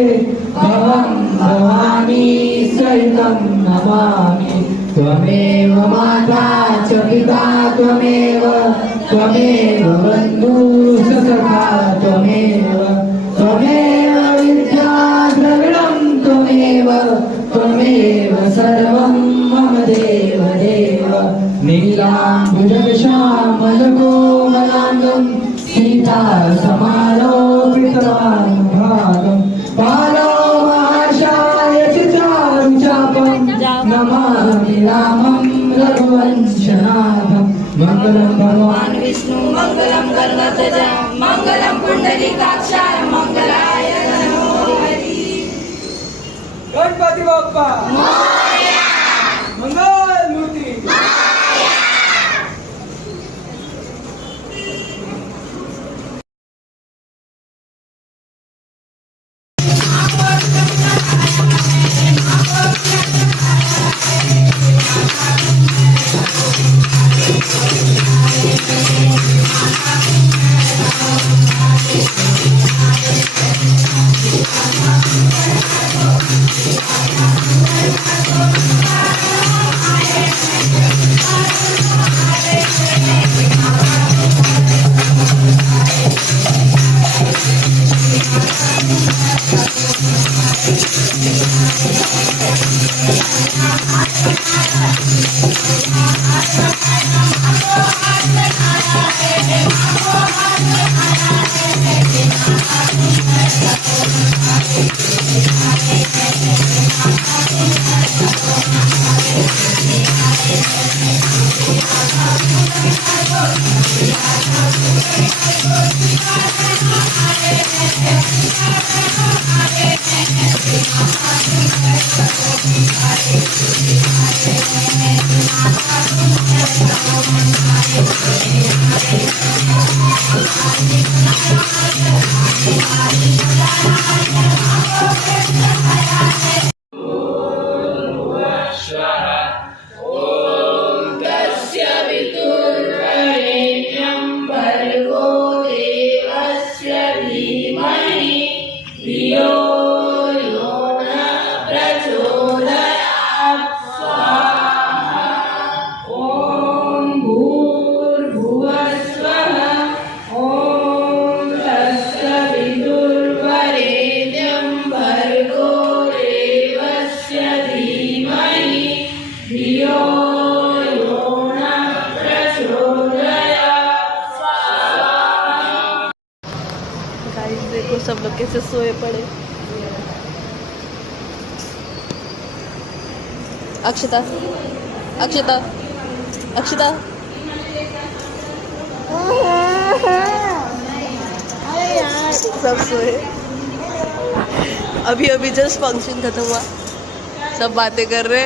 भवं भवानी सहितं नमामि त्वमेव माता च पिता त्वमेव बन्धु सखा त्वमेव विद्या द्रविणं त्वमेव सर्वं मम देव नीलाम्बुजश्यामलकोमलाङ्गं सीता समालोपितवानुभागं पालो महाशाय चारुचापं नमामि रामं रघुवंशनाथं मंगलं भगवान् विष्णु मंगलम गणपतज मंगलम पुंडलीकाक्षाय मंगलाय नमो हरि गणपति बाप्पा मंगल मूर्ति Thank you. गाइस देखो सब लोग कैसे सोए पड़े। अक्षता अक्षता अक्षता सब सोए। अभी अभी जस्ट फंक्शन खत्म हुआ, सब बातें कर रहे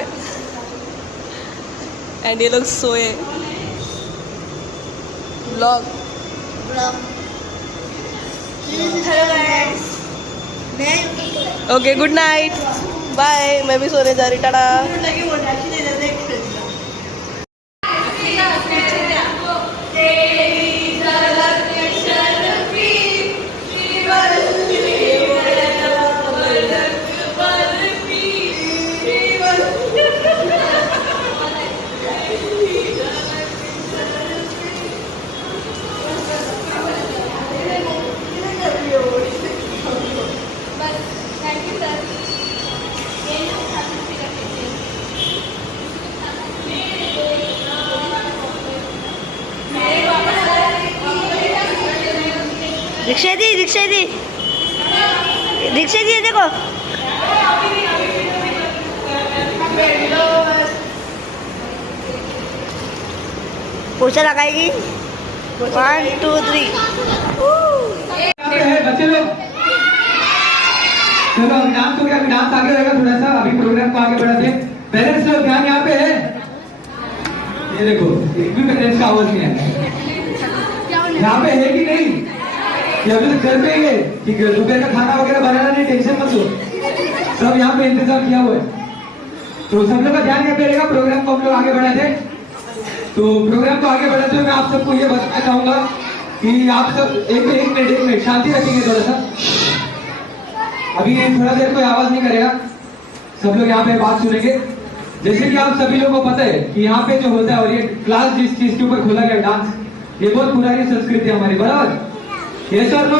एंड ये लोग सोए। ब्लॉग ओके गुड नाइट बाय। मैं भी सोने जा रही, टाटा। रिक्शा दी रिक्शा दी रिक्शा दी, देखो पोछा लगाएगी। 1 2 3 बच्चे लोग चलो अभी डांस हो गया, अभी डांस आगे रहेगा थोड़ा सा, अभी प्रोग्राम को आगे बढ़ाते हैं। पेरेंट्स लोग ध्यान यहाँ पे है, ये देखो एक भी पेरेंट्स का आवाज नहीं है यहाँ पे, है कि नहीं? ये अभी तक घर पे ही है, ठीक है। दोपहर का खाना वगैरह बनाना नहीं, टेंशन मत लो, सब यहाँ पे इंतजाम किया हुआ है। तो सब लोग का ध्यान यहाँ पे रहेगा। प्रोग्राम को हम लोग आगे बढ़ाते हैं। तो प्रोग्राम को आगे बढ़ाते हुए मैं आप सबको ये बताना चाहूंगा कि आप सब एक मिनट शांति रखेंगे थोड़ा सा। अभी थोड़ा देर कोई आवाज नहीं करेगा, सब लोग यहाँ पे बात सुनेंगे। जैसे कि आप सभी लोगों को पता है कि यहाँ पे जो होता है, और ये क्लास जिस चीज के ऊपर खोला गया डांस, ये बहुत पुरानी संस्कृति है हमारी, बराबर? यस और नो?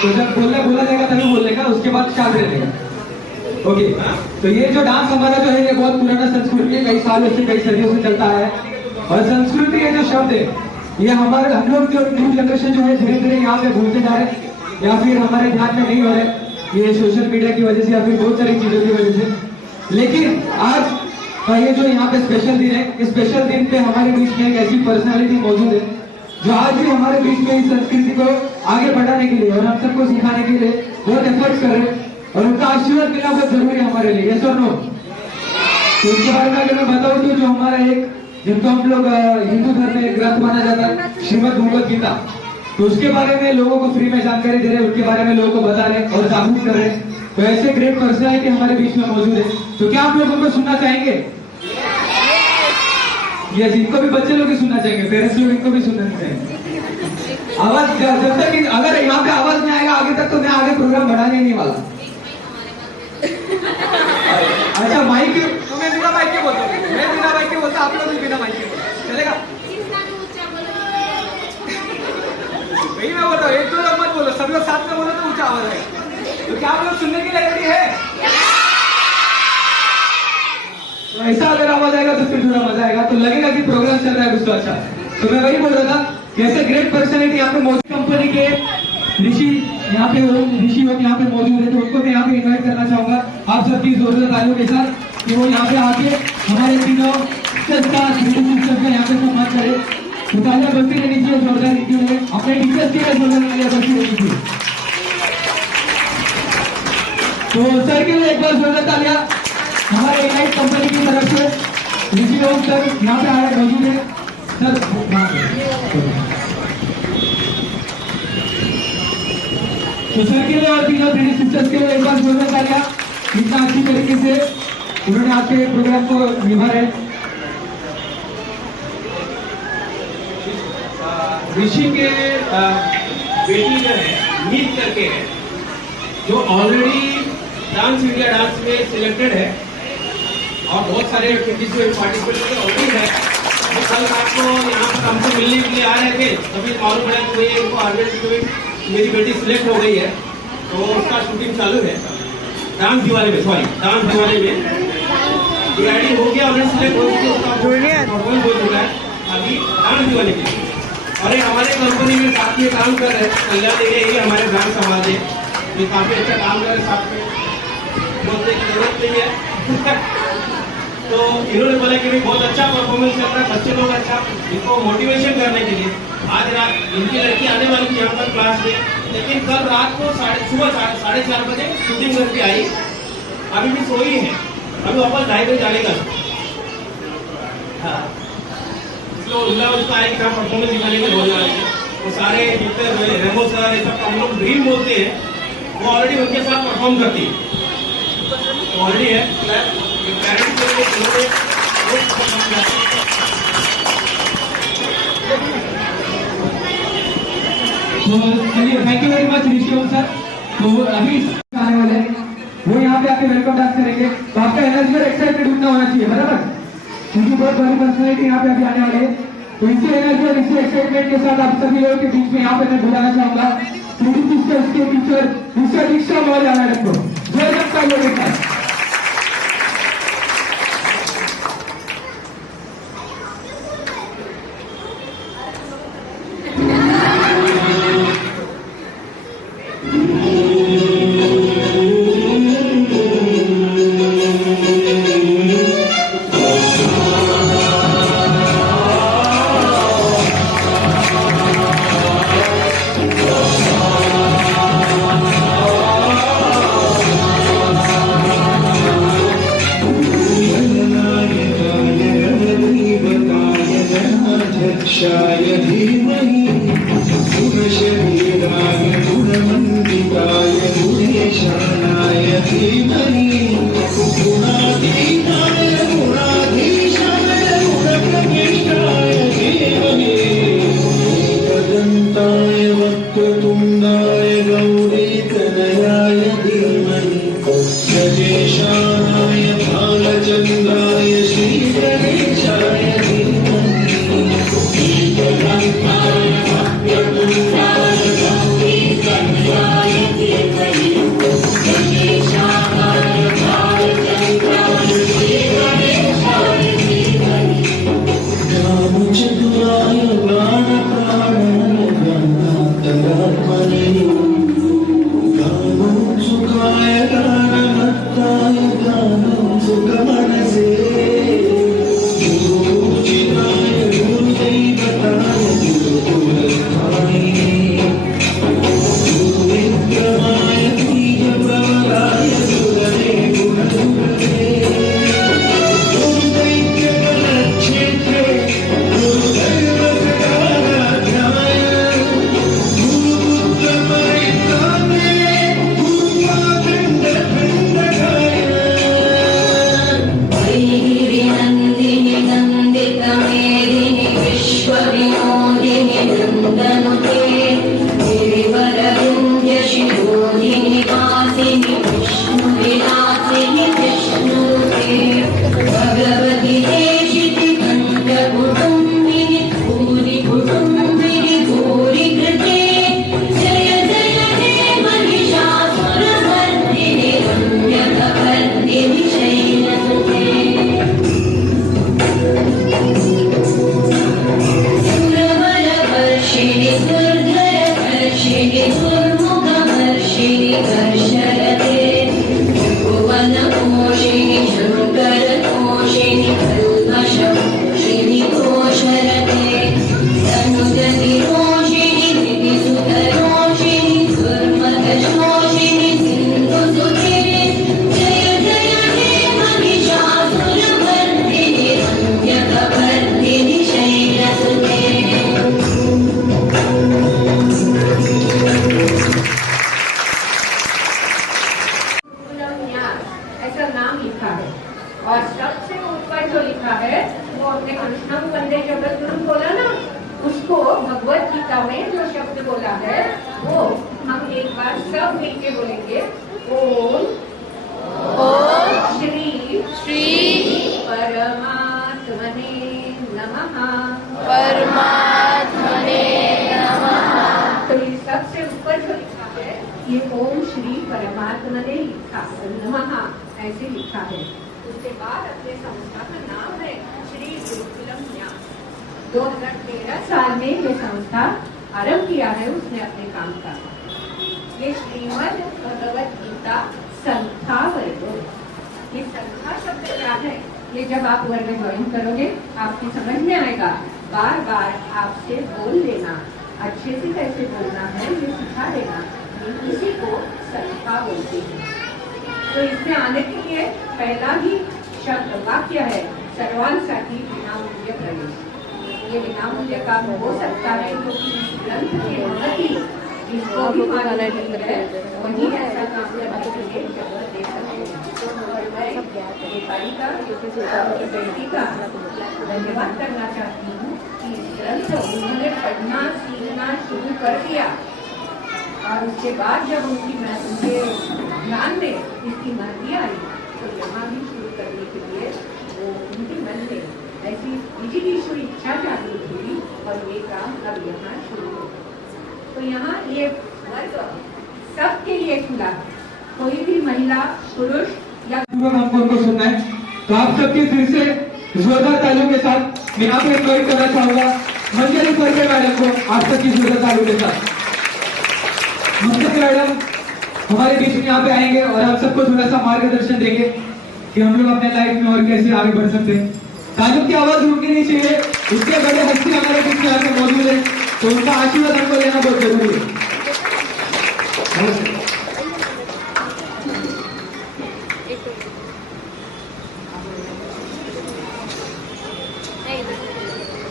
तो जब बोला जाएगा तभी बोलने का, उसके बाद स्टार्ट रहने का। ओके, तो ये जो डांस हमारा जो है ये बहुत पुराना संस्कृति है, कई सालों से कई सदियों से चलता है। और संस्कृति के जो शब्द है ये हमारे हम लोग जो न्यू जनरेशन जो है धीरे धीरे यहाँ पे भूलते जा रहे हैं, या फिर हमारे ध्यान में नहीं हो रहे, ये सोशल मीडिया की वजह से या फिर बहुत सारी चीजों की वजह से। लेकिन आज का ये जो यहाँ पे स्पेशल दिन है, इस स्पेशल दिन पे हमारे बीच में एक ऐसी पर्सनालिटी मौजूद है जो आज भी हमारे बीच में इस संस्कृति को आगे बढ़ाने के लिए और हम सबको सिखाने के लिए बहुत एफर्ट्स कर रहे हैं, और उनका आशीर्वाद मिलना बहुत जरूरी है हमारे लिए। यस और नो? तो उसके बारे में अगर मैं बताऊं तो जो हमारा एक, जिनको हम लोग हिंदू धर्म में ग्रंथ माना जाता है, श्रीमद् भगवद गीता, तो उसके बारे में लोगों को फ्री में जानकारी दे रहे हैं, उनके बारे में लोगों को बता रहे हैं और जागरूक कर रहे हैं। तो ऐसे ग्रेट पर्सनैलिटी हमारे बीच में मौजूद है, तो क्या आप लोग उनको सुनना चाहेंगे? यस, इनको भी बच्चे लोग ही सुनना चाहेंगे, पेरेंट्स लोग इनको भी सुनना चाहेंगे। आवाज जब तक अगर यहाँ पे आवाज नहीं आएगा आगे तक, तो मैं आगे प्रोग्राम बढ़ाने नहीं वाला। अच्छा माइक, तो मैं बिना माइक के बोलता हूँ, मैं बिना माइक के बोलता, आप लोग भी बिना माइक के बोलते, चलेगा? वही मैं बोल रहा हूँ, एक दो लोग मत बोलो, सब लोग साथ में बोलो तो ऊंचा आवाज आएगा। तो क्या आप लोग सुनने के लिए रेडी है? तो ऐसा अगर आवाज आएगा तो फिर थोड़ा मजा आएगा, तो लगेगा कि प्रोग्राम चल रहा है कुछ तो अच्छा। तो मैं वही बोल रहा था कैसे ग्रेट पर्सनैलिटी यहाँ पे मोदी कंपनी के ऋषि यहाँ पे ऋषि लोग यहाँ पे मौजूद है, तो उनको मैं यहाँ पे इन्वाइट करना चाहूंगा आप सबकी जोरदार तालियों के साथ कि वो यहाँ पे आके हमारे तीनों टीचर्स का यहाँ पे सम्मान करे। तो तालियां बजती रहनी चाहिए जोरदार इनके लिए, अपने टीचर्स के लिए जोरदार तालियां बजती रहनी चाहिए। तो सर के लिए एक बार जोरदार तालियां हमारे इनलाइट कंपनी की तरफ से। ऋषि लोग सर यहाँ पे आए मौजूद है सर। तो सर के लिए और तीनों थ्री सिस्टर्स के लिए एक बार जोरदार तालियां, इतना अच्छी तरीके से उन्होंने आपके प्रोग्राम को निभा है। ऋषि के बेटी जो है नीत करके है, जो ऑलरेडी डांस इंडिया डांस में सिलेक्टेड है और बहुत सारे एक्टिविटीज में पार्टिसिपेट करके ऑलरेडी है। तो कल रात को यहाँ पर हमसे मिलने के लिए आ रहे थे, तभी मालूम पड़ा कि भैया इनको ऑलरेडी मेरी बेटी सिलेक्ट हो गई है, तो उसका शूटिंग चालू है डांस दिवाली में, सॉरी डांस दिवाली में रिहाइडी हो गया, ऑलरेडी सिलेक्ट हो गया, उसका परफॉर्मेंस हो चुका है अभी डांस दिवाली के लिए। और एक हमारे कंपनी में साथ में काम कर रहे हैं कल्याण दे रही है, हमारे ब्रांच संभाल ये काफी अच्छा काम कर रहे हैं, साथ में बोलने की जरूरत नहीं है। तो इन्होंने बोला कि बहुत अच्छा परफॉर्मेंस कर रहा है, बच्चे लोग अच्छा, इनको मोटिवेशन करने के लिए आज रात इनकी लड़की आने वाली थी यहाँ पर क्लास में, लेकिन कल रात को सुबह 4:30 बजे शूटिंग करके आई, अभी भी सोई है, अभी वापस 2:30 बजे जाएगा। हाँ उसका एक परफॉर्मेंस दिखाने के लिए वो सारे टीचर रेमो सर ये सब हम लोग ड्रीम बोलते हैं, वो ऑलरेडी उनके साथ परफॉर्म करती है, ऑलरेडी है पेरेंट्स के लिए तो चलिए thank you very much Rishi sir. तो अभी आने वाले वो यहाँ पे आके वेलकम डांस करेंगे, तो आपका एनर्जी और एक्साइटमेंट उतना होना चाहिए बराबर, क्योंकि बहुत बड़ी पर्सनैलिटी यहाँ पे अभी आने वाले हैं। तो इसी एनर्जी और इसी एक्साइटमेंट के साथ आप सभी लोगों के बीच में यहाँ पे मैं बुलाना चाहूंगा थ्री सिस्टर्स के टीचर मिस्टर दीक्षा मौर्य मैडम को। जय जनता के साथ शाय धीमहि गुणशरीराय गुणमण्डिताय गुणेशानाय धीमहि गुणाधीनाय गुणाधीशाय गुणप्रविष्टाय धीमहि एकदन्ताय वक्रतुण्डाय गौरीतनयाय धीमहि गजेशानाय भालचन्द्राय श्रीगणेशाय धीमहि और सबसे ऊपर जो लिखा है वो अपने कृष्णम वंदे जगत गुरु बोला ना, उसको भगवत गीता में जो शब्द बोला है वो हम एक बार सब मिलके बोलेंगे। ओम श्री परमात्मने नमः। परमात्मने नमः। तो ये सबसे ऊपर जो लिखा है ये ओम श्री परमात्मने लिखा नमः ऐसे लिखा है। उसके बाद अपने संस्था का नाम है श्री गुरुकुलम न्यास। 2013 साल में ये संस्था आरंभ किया है उसने अपने काम का। ये श्रीमद् भगवत गीता संस्था वर्ग। ये संस्था शब्द क्या है, ये जब आप वर्ग ज्वाइन करोगे आपकी समझ में आएगा। बार बार आपसे बोल लेना, अच्छे से कैसे बोलना है ये सिखा देना, इसी को संस्था बोलते हैं। तो इसमें आने के लिए पहला ही शब्द वाक्य है सर्वांसाठी विनामूल्य प्रवेश। ये विनामूल्य काम हो सकता है क्योंकि इस ग्रंथ की महती जिसको भी मालूम नहीं है वही ऐसा काम करने के लिए जगह दे सकते हैं। और मैं नेपाली का बेटी का धन्यवाद करना चाहती हूँ कि इस ग्रंथ उन्होंने पढ़ना सीखना शुरू कर दिया और उसके बाद जब उनके ध्यान में इसकी महती आई तो यहाँ भी शुरू करने के लिए वो उनके मन में ऐसी ईश्वरी इच्छा जागृत हुई और ये काम अब यहाँ शुरू हो। तो यहाँ ये वर्ग सबके लिए खुला है, कोई भी महिला पुरुष या हमको उनको सुनना है। तो आप सबके फिर से जोरदार तालियों के साथ मैं यहाँ पे इन्वाइट करना चाहूंगा मंजरी फरके मैडम को। आप सबकी जोरदार तालियों के साथ मंजरी मैडम हमारे बीच में यहाँ पे आएंगे और आप सबको थोड़ा सा मार्गदर्शन देंगे कि हम लोग अपने लाइफ में और कैसे आगे बढ़ सकते हैं। तालियों की आवाज रुकनी नहीं चाहिए। इसके बड़े हस्ती हमारे बीच में यहाँ पे मौजूद है तो उनका आशीर्वाद हमको लेना बहुत जरूरी है।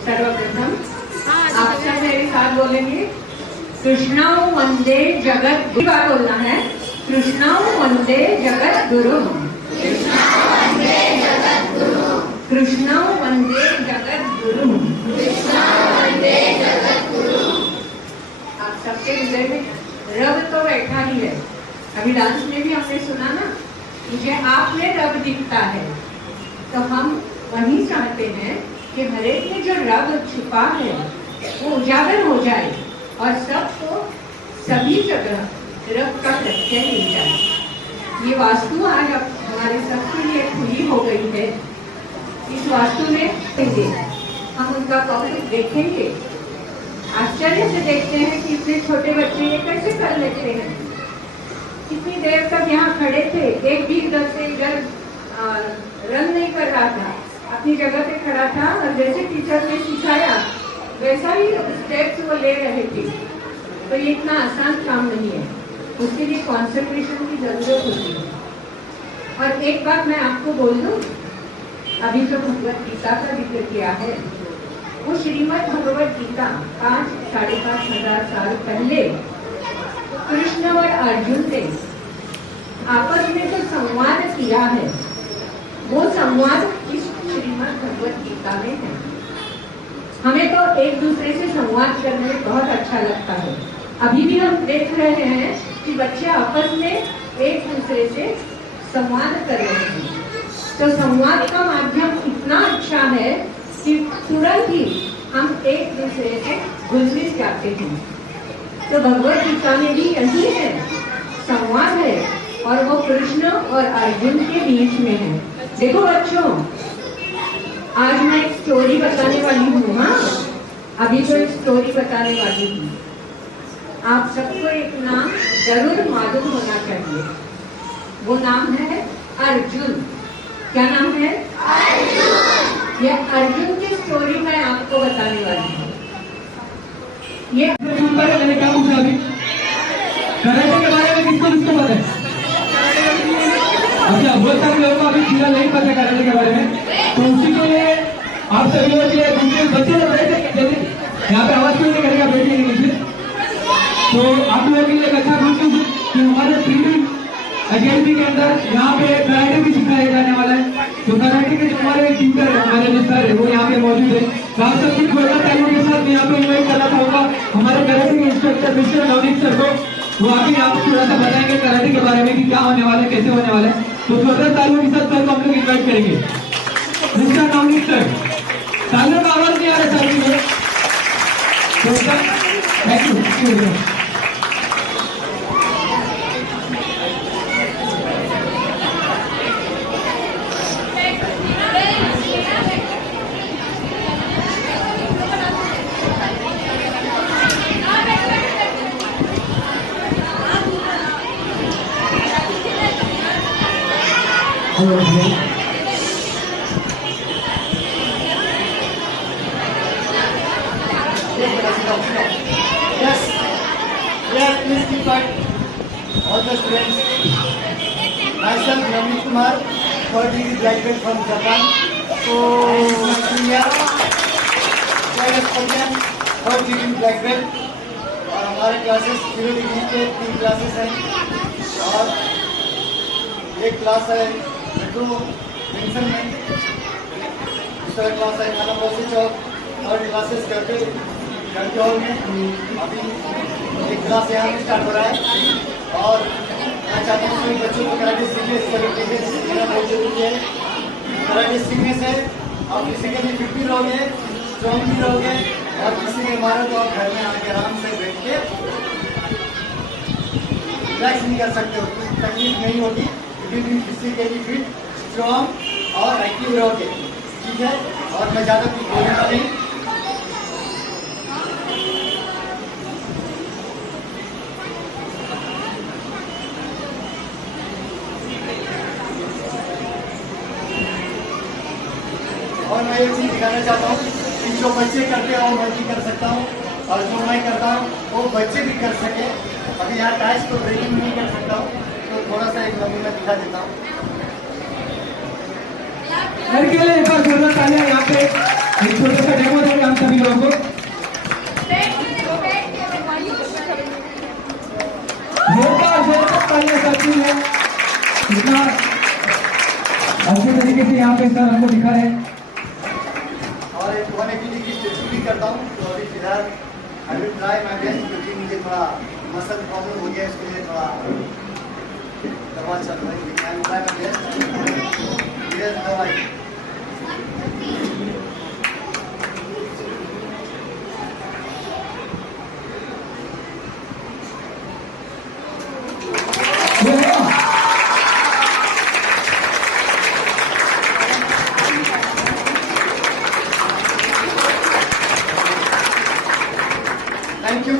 सर्वप्रथम आप सब मेरे साथ बोलेंगे कृष्णाओ वंदे जगत गुरु। बार बोलना है कृष्णाओ वंदे जगत गुरु। कृष्णाओ वंदे जगत गुरु। आप सबके हृदय में रब तो बैठा ही है। अभी डांस में भी हमने सुना ना, मुझे आप में रब दिखता है। तो हम वही चाहते हैं कि हरेक में जो रब छुपा है वो उजागर हो जाए और सबको सभी जगह रब का प्रत्यय मिल जाए। ये वास्तु आज अब हमारे सबके लिए खुली हो गई है। इस वास्तु में हम उनका कॉन्सेप्ट देखेंगे, आश्चर्य से देखते हैं कि इतने छोटे बच्चे ये कैसे कर लेते हैं। कितनी देर तक यहाँ खड़े थे, एक भी इधर से इधर रन नहीं कर रहा था, अपनी जगह पे खड़ा था और जैसे टीचर ने सिखाया वैसा ही स्टेप्स वो ले रहे थे। तो ये इतना आसान काम नहीं है, उसके लिए कंसंट्रेशन की जरूरत होती है। और एक बात मैं आपको बोल दूं, अभी जो भगवत गीता का जिक्र किया है वो श्रीमद् भगवत गीता 5,500 साल पहले कृष्ण और अर्जुन ने आपस में जो संवाद किया है वो संवाद इस श्रीमद् भगवत गीता में है। हमें तो एक दूसरे से संवाद करने में बहुत अच्छा लगता है। अभी भी हम देख रहे हैं कि बच्चे आपस में एक दूसरे से संवाद कर रहे हैं। तो संवाद का माध्यम इतना अच्छा है कि तुरंत ही हम एक दूसरे से घुल मिल जाते हैं। तो भगवत गीता में भी यही है, संवाद है और वो कृष्ण और अर्जुन के बीच में है। देखो बच्चों, आज मैं एक स्टोरी बताने वाली हूँ। हाँ, अभी तो एक स्टोरी बताने वाली हूँ। आप सबको एक नाम जरूर मालूम होना चाहिए, वो नाम है अर्जुन। क्या नाम है? अर्जुन। ये अर्जुन की स्टोरी मैं आपको बताने वाली हूँ। ये मैंने क्या पूछा अभी? कराटे के बारे में किसको किसको पता है? अच्छा, बहुत सारे लोगों को अभी पूरा नहीं पता कराटे के बारे में, तो उसी के लिए आप सभी लोगों के लिए बच्चे लोग बैठे यहाँ पे आवाज क्यों नहीं करेगा, बैठे नीचे। तो आप लोगों के लिए एक अच्छा बात कि हमारे अकेडमी के अंदर यहाँ पे कराटे भी सिखाया जाने वाला है। तो कराटे के जो हमारे टीचर है, हमारे जो सर है, वो यहाँ पे मौजूद है। तो आप सबकी जोरदार तालियों के साथ मैं यहाँ पे इन्वाइट करना चाहूँगा हमारे कराटे के इंस्ट्रक्टर मिस्टर नवनीत सर को। वो आगे आपको थोड़ा सा बताएंगे कराटे के बारे में कि क्या होने वाला है, कैसे होने वाला है। तो जोरदार तालियों के साथ सर को हम लोग इन्वाइट करेंगे। मिस्टर नवनीत सर, तालियों का आवाज नहीं आ रहा सर की। Thank you. Yes, please keep quiet. All the students. Myself, Navneet Kumar, 3rd degree graduate from Japan. So, India. Third degree graduate. और हमारे क्लासेस 0 डिग्री के 3 क्लासेस हैं और एक क्लास है मेट्रो जंक्शन में, दूसरा क्लास है खाना पौसे चौक, थर्ड क्लासेस करके हॉल में। अभी एक क्लास यहाँ में स्टार्ट हो रहा है और मैं चाहता हूँ सभी बच्चों को कराटे सीखने सीखना बहुत जरूरी है। कराटे सीखने से आप फिजिकली फिट भी रहोगे, स्ट्रॉन्ग भी रहोगे और किसी ने मारा तो आप घर में आके आराम से बैठ के रिलैक्स नहीं कर सकते हो, कुछ तकलीफ नहीं होगी, क्योंकि फिजिकली फिट, स्ट्रॉन्ग और एक्टिव रहोगे। ठीक है, और मैं ज़्यादा कुछ बोलूँगा नहीं। और मैं एक चीज़ दिखाना चाहता हूँ कि जो बच्चे करते हैं वो मैं भी कर सकता हूँ और जो मैं करता हूँ वो बच्चे भी कर सके। अभी यहाँ टाइल्स को ब्रेकिंग नहीं कर सकता हूँ, तो थोड़ा सा एक नमूना दिखा देता हूँ। सर के लिए एक बार जोरदार तालियां यहाँ पे एक छोटा सा डेमो देंगे हम सभी लोगों को। जोरदार तालियां सबकी है। इतना अच्छे तरीके से यहाँ पे सर हमको दिखा रहे हैं। और एक 180 डिग्री स्ट्रेचिंग भी करता हूँ। तो अभी फिलहाल I will try my best, क्योंकि मुझे थोड़ा मसल प्रॉब्लम हो गया, इसके लिए थोड़ा दवा चल रहा है। I will try my best. ये दवाई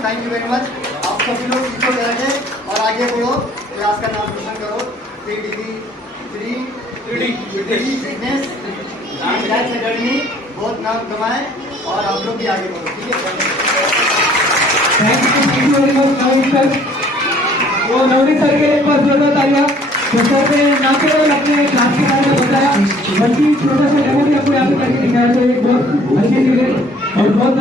थैंक यू वेरी मच। आप सभी लोग सीखो कराटे और आगे बढ़ो, क्लास का नाम रोशन करो। 3 डिग्री फिटनेस अकेडमी बहुत नाम कमाए और आप लोग भी आगे बढ़ो। ठीक है, thank you very much Navneet sir. वो नवनीत सर के एक बार जोरदार तालियां। तो सर ने ना केवल अपने क्लास के बारे में बताया बल्कि छोटा सा डेमो भी आपको यहाँ पे करके दिखाया। तो एक बहुत अच्छी चीज है और बहुत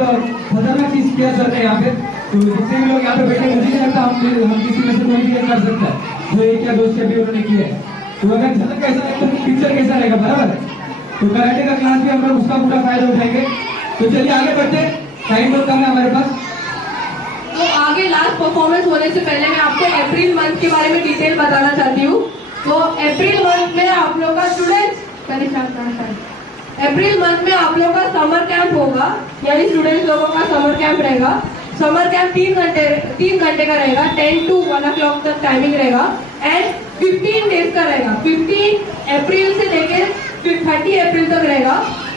खतरनाक चीज किया सर ने यहाँ पे। तो जितने भी लोग यहाँ पे बैठे, मुझे नहीं लगता हम किसी में से कोई भी कर सकता है जो एक या दो स्टेप भी उन्होंने किए हैं। तो अगर झलक कैसा है तो पिक्चर कैसा रहेगा, बराबर। तो कराटे का क्लास भी हम लोग उसका पूरा फायदा उठाएंगे। तो चलिए आगे बढ़ते, टाइम बहुत कम है हमारे पास। तो आगे लास्ट परफॉर्मेंस होने से पहले मैं आपको अप्रैल मंथ के बारे में डिटेल बताना चाहती हूँ। तो अप्रैल मंथ में आप लोग का अप्रैल मंथ में आप लोग का समर कैंप होगा, यानी स्टूडेंट्स लोगों का समर कैंप रहेगा। समर कैंप 3 घंटे का रहेगा। 10 to 1 o'clock तक टाइमिंग रहेगा एंड 15 डेज का रहेगा। 15 अप्रैल से लेकर 30 अप्रैल तक रहेगा।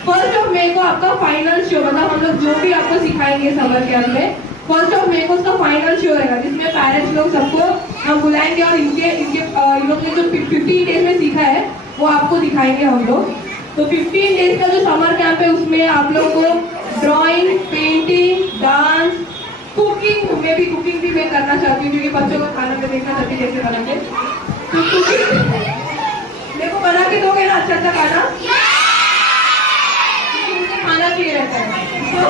1 मई को आपका फाइनल शो, मतलब हम लोग जो भी आपको सिखाएंगे समर कैंप में 1 मई को उसका फाइनल शो रहेगा, जिसमें पेरेंट्स लोग सबको हम बुलाएंगे और इनके लोग ने जो 15 डेज में सीखा है वो आपको दिखाएंगे हम लोग। तो 15 डेज का जो समर कैंप है उसमें आप लोग को ड्राइंग, पेंटिंग, डांस, कुकिंग भी मैं करना चाहती हूँ, क्योंकि बच्चों को खाना में देखना चाहती कैसे बनाते। तो कुकिंग मेरे को बना के दोगे ना अच्छा खाना, मुझे खाना चाहिए रहता है। तो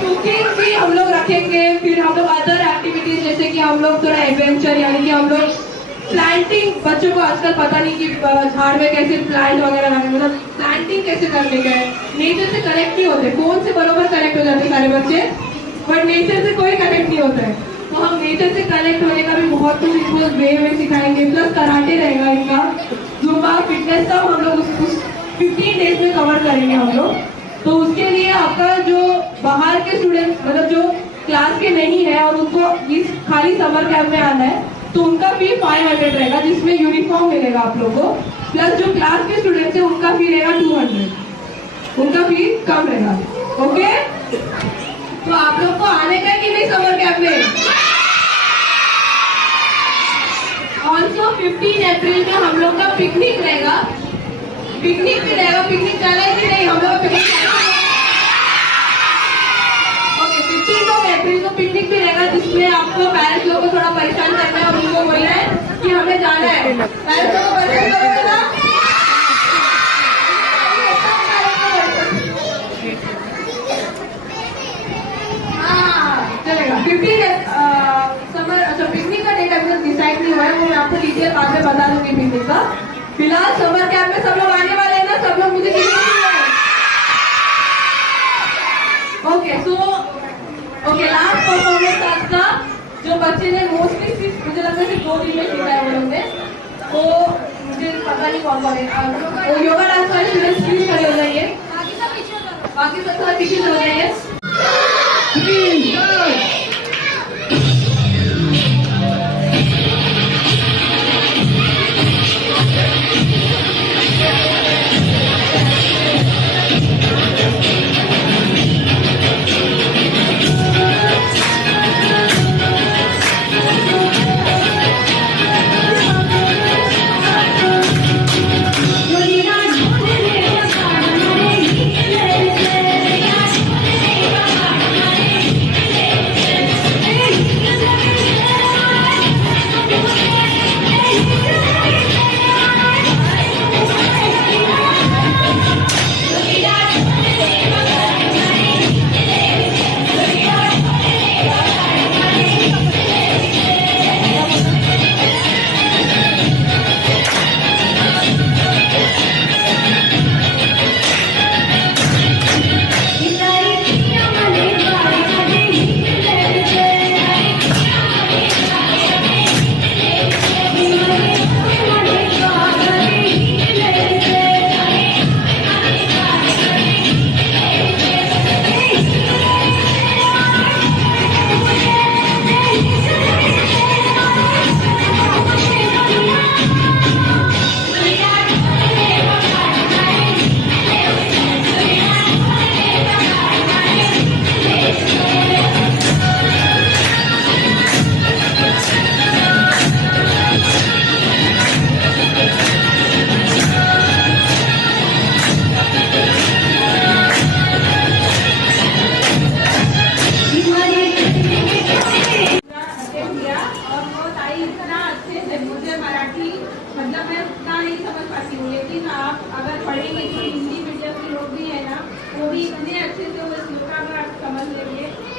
कुकिंग भी हम लोग रखेंगे। फिर हम लोग अदर एक्टिविटीज जैसे कि हम लोग थोड़ा एडवेंचर, यानी कि हम लोग प्लांटिंग बच्चों को आजकल पता नहीं कि झाड़ में कैसे प्लांट वगैरह लगाए, मतलब प्लांटिंग कैसे करने का है। नेचर से कनेक्ट नहीं होते, फोन से बरोबर कनेक्ट हो जाते सारे बच्चे, बट नेचर से कोई कनेक्ट नहीं होता है। तो हम नेचर से कनेक्ट होने का भी बहुत कुछ इनको वे में सिखाएंगे, प्लस कराटे रहेगा इनका, जुम्बा, फिटनेस सब हम लोग उस 15 डेज में कवर करेंगे हम लोग। तो उसके लिए आपका जो बाहर के स्टूडेंट्स मतलब जो क्लास के नहीं है और उनको इस खाली समर कैंप में आना है, तो उनका फी 500 रहेगा, जिसमें यूनिफॉर्म मिलेगा आप लोगों को। प्लस जो क्लास के स्टूडेंट्स है उनका फी रहेगा 200, उनका फी कम रहेगा। ओके, तो आप लोग को आने का कि नहीं समर कैंप में? ऑल्सो 15 अप्रैल में हम लोग का पिकनिक रहेगा, पिकनिक भी रहेगा। पिकनिक चला है कि नहीं? हम लोग पिकनिक ओके, 15 अप्रैल को पिकनिक भी रहेगा, जिसमें आपको पेरेंट्स लोगों को थोड़ा परेशान करना है और उनको बोलना है कि हमें जाना है। पेरेंट्स लोगों को परेशान करोगे ना? हाँ चलेगा। 15 समर, अच्छा पिकनिक का डेट अभी डिसाइड नहीं हुआ है, वो मैं आपको डिटेल बाद में बता दूंगी पिकनिक का। फिलहाल समर कैंप में सब लोग आने वाले हैं ना? सब लोग मुझे okay, so okay, last performance आज का जो बच्चे ने मोस्टली सिर्फ मुझे लगता है सिर्फ 2 दिन में सीखा है वो लोग ने, तो मुझे पता नहीं कौन कौन है। वो योगा डांस वाले स्टूडेंट्स प्लीज खड़े हो जाइए, बाकी सब थोड़ा पीछे हो जाइए।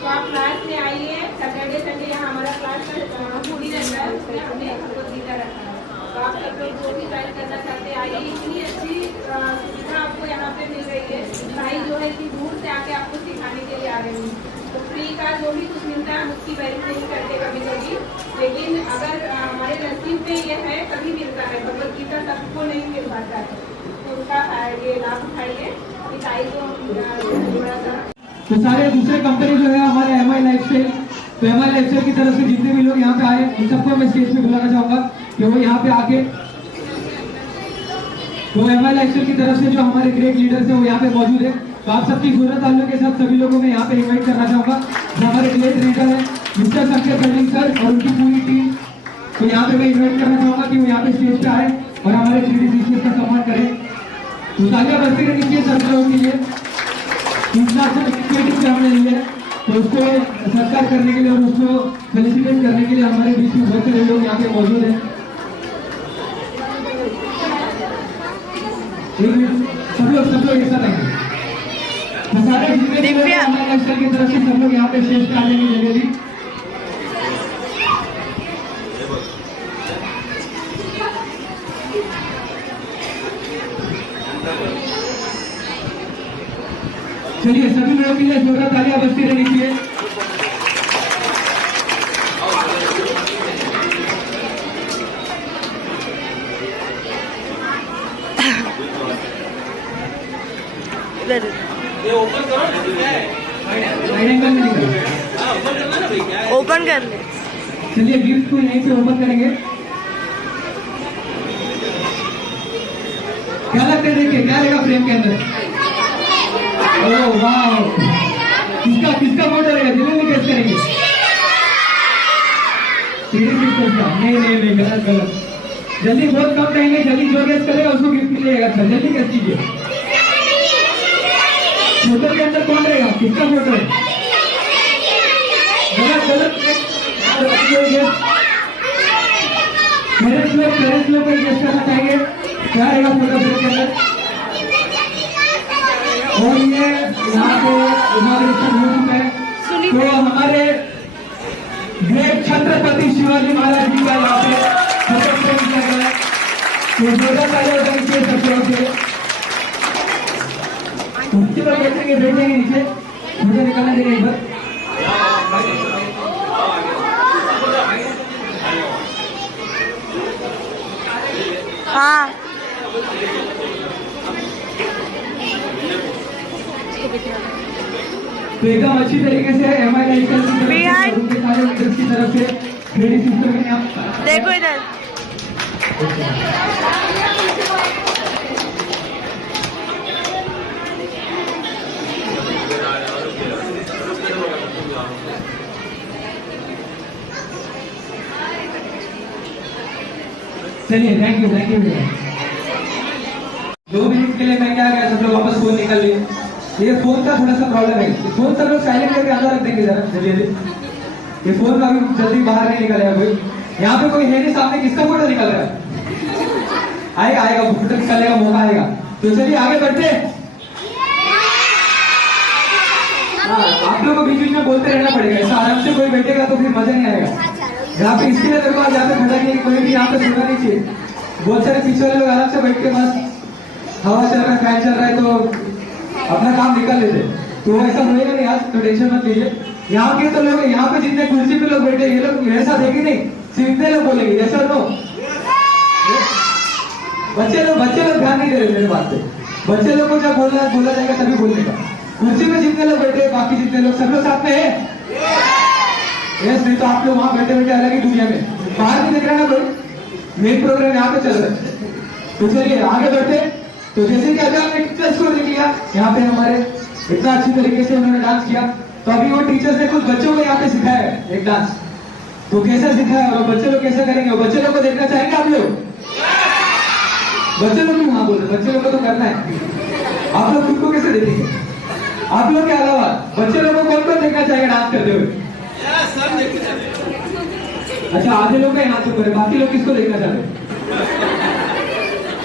आप क्लास में आइए, सैटरडे संडे यहाँ हमारा क्लास पूरी रहता है, उसमें हमने भगवदगीता रखा है। तो आप सब लोग जो भी ज्वाइन करना चाहते हैं आइए, इतनी अच्छी सुविधा आपको यहाँ पे मिल रही है। भाई जो है कि दूर से आके आपको सिखाने के लिए आ रहे हैं, तो फ्री का जो भी कुछ मिलता है हम उसकी वैल्यू नहीं करते कभी कभी, लेकिन अगर हमारे नसीब में ये है तभी मिलता है। भगवदगीता सबको नहीं मिल पाता है, तो उसका ये लाभ उठाइए। मिठाई को थोड़ा सा तो सारे दूसरे कंपनी जो है हमारे MI लाइफस्टाइल, तो MI लाइफस्टाइल की तरफ से जितने भी लोग यहाँ पे आए उन सबको मैं स्टेज पे बुलाना चाहूंगा कि वो यहाँ पे आके, तो MI लाइफस्टाइल की तरफ से जो हमारे ग्रेट लीडर्स हैं वो यहाँ पे मौजूद है। तो आप सबकी जरूरत आलू के साथ सभी लोगों को यहाँ पे इन्वाइट करना चाहूंगा। जो हमारे ग्रेट लीडर है मिस्टर शंकर कर्लिंग सर और उनकी पूरी टीम, तो यहाँ पे मैं इन्वाइट करना चाहूंगा कि वो यहाँ पे स्टेज पे आए और हमारे 3D का सम्मान करें। तो तालियां बजती रहनी चाहिए सभी लोगों के लिए। इंटरनेशनल इनिशिएटिव हमने ली है, तो उसको सत्कार करने के लिए और उसको फेलिसिटेट करने के लिए हमारे बीच में बहुत सारे लोग यहाँ पे मौजूद हैं। सब लोग एक साथ आएंगे। तो सारे जितने हमारे लश्कर की तरफ से सब लोग यहाँ पे स्टेज पे आने की जगह दी। चलिए सभी लोगों के लिए जोरदार तालियां बजती रहनी चाहिए। ये ओपन करो ना, क्या है? ओपन कर ले। चलिए गिफ्ट को यहीं से ओपन करेंगे। क्या लगता है, देखिए क्या रहेगा फ्रेम के अंदर। ओह वाह, किसका फोटो रहेगा, जल्दी गेस करेंगे। नहीं गलत। जल्दी बहुत कम कहेंगे, जल्दी जो गेस करेगा उसको गिफ्ट मिलेगा। अच्छा जल्दी गेस कीजिए, फोटो के अंदर कौन रहेगा, किसका फोटो है। गलत। पेरेंट्स लोग कोई गेस करना चाहेंगे, क्या रहेगा फोटो फ्रेम के अंदर। और ये यहाँ पे इनॉग्रेशन हो चुका है, तो हमारे ग्रेट छत्रपति शिवाजी महाराज जी का यहाँ पे फोटो फ्रेम किया गया है। तो जोरदार तालियां बजानी चाहिए सब लोगों से। नीचे पर बैठेंगे नीचे, मुझे निकलने देंगे इधर। हाँ तो एकदम अच्छी तरीके से MI की तरफ से क्रेडिट सिस्टम में आप देखो इधर। चलिए थैंक यू भैया। 2 मिनट के लिए मैं क्या गया, सब लोग वापस फोन निकल लिए। ये फोन का थोड़ा सा प्रॉब्लम है, फोन सब लोग साइलेंट करके अंदर रख देंगे जरा जल्दी। ये फोन का भी जल्दी बाहर नहीं निकलेगा कोई। यहाँ पे कोई है नहीं सामने, किसका फोटो निकल रहा है। आएगा फोटो निकलने का मौका आएगा। तो चलिए आगे बढ़ते। आप लोगों को बीच में बोलते रहना पड़ेगा, ऐसा आराम से कोई बैठेगा तो फिर मजा नहीं आएगा। यहाँ पे इसके लिए मेरे यहाँ पे खड़ा किया, कोई भी यहाँ पे सुनना नहीं चाहिए। बहुत सारे पीछे वाले लोग आराम से बैठ के बस हवा चल रहा है, फैन चल रहा है तो अपना काम निकल लेते। तो ऐसा होएगा नहीं आज, तो टेंशन मत लीजिए। यहाँ के तो लोग, यहाँ पे जितने कुर्सी पे लोग बैठे ये लोग ऐसा देखे नहीं, सिर्फ इतने लोग बोलेंगे ऐसा नो। बच्चे लोग ध्यान नहीं दे रहे मेरे बात पे। बच्चे लोग को जब बोला जाएगा तभी बोलने का। कुर्सी में जितने लोग बैठे, बाकी जितने लोग, सब लोग साथ में है। यस, नहीं तो आप लोग वहां बैठे अलग ही दुनिया में, बाहर नहीं दिख रहा ना कोई। मेन प्रोग्राम यहाँ पे चल रहा है। तो चलिए आगे बढ़ते। तो जैसे कि अभी आपने टीचर्स को देख लिया, यहाँ पे हमारे इतना अच्छी तरीके से उन्होंने डांस किया। तो अभी वो टीचर्स ने कुछ बच्चों को यहाँ पे सिखाया है एक डांस। तो कैसा सिखाया और बच्चे लोग कैसे करेंगे, बच्चे लोग को देखना चाहेंगे आप लोग। बच्चे लोग भी वहां बोल रहे, बच्चे लोग को तो करना है। आप लोग खुद को कैसे देखेंगे, आप लोग के अलावा बच्चे लोगों को कौन देखना चाहेगा डांस करते हुए। अच्छा आधे लोग का हाथ ऊपर है, बाकी लोग किसको देखना चाहते हैं।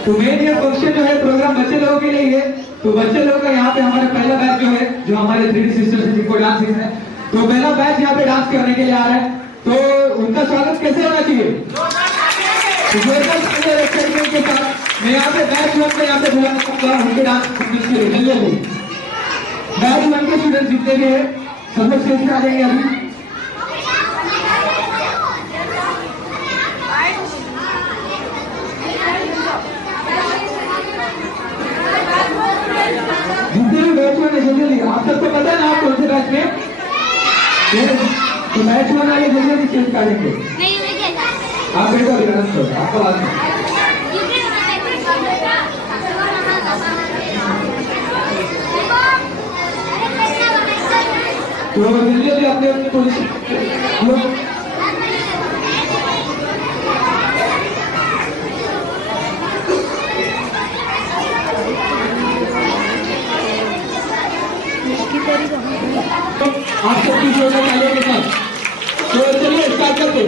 तो मेन ये फंक्शन जो है प्रोग्राम बच्चे लोगों के लिए है। तो बच्चे लोगों का यहाँ पे हमारा पहला बैच जो है, जो हमारे 3D सिस्टर्स है जिनको डांस सीखना है, तो पहला बैच यहाँ पे डांस करने के लिए आ रहा है। तो उनका स्वागत कैसे होना चाहिए, एक्साइटमेंट के साथ। मैं यहाँ पे बैच 1 में यहाँ पे बुलाना चाहूंगा उनके डांस के लिए। बैच 1 के स्टूडेंट जितने भी है सब लोग स्टेज पे आ जाएंगे अभी। जितने भी बैच 1 है जल्दी, आप सबको पता है ना आप कौन से बैच में। तो बैच 1 वाले जल्दी चेंज कर देंगे। आप बैठो आपका बात है। तो जल्दी जल्दी अपने अपने पोजीशन आप सबकी तालियों के साथ। तो चलिए स्टार्ट करते।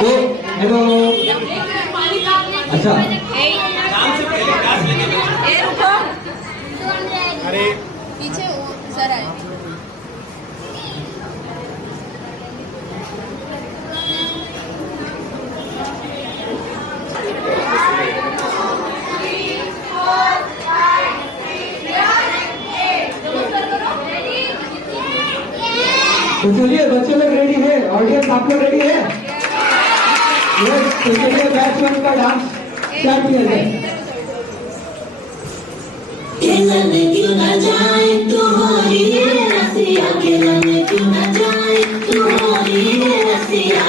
तो हेलो, अच्छा अरे पीछे सर आए। तो चलिए बच्चे लोग रेडी है, ऑडियंस आप लोग रेडी है? यस, तो चलिए बैच 1 का डांस स्टार्ट किया जाए। खेलने क्यों ना जाए तुम्हारी रसिया, खेलने क्यों ना जाए तुम्हारी रसिया,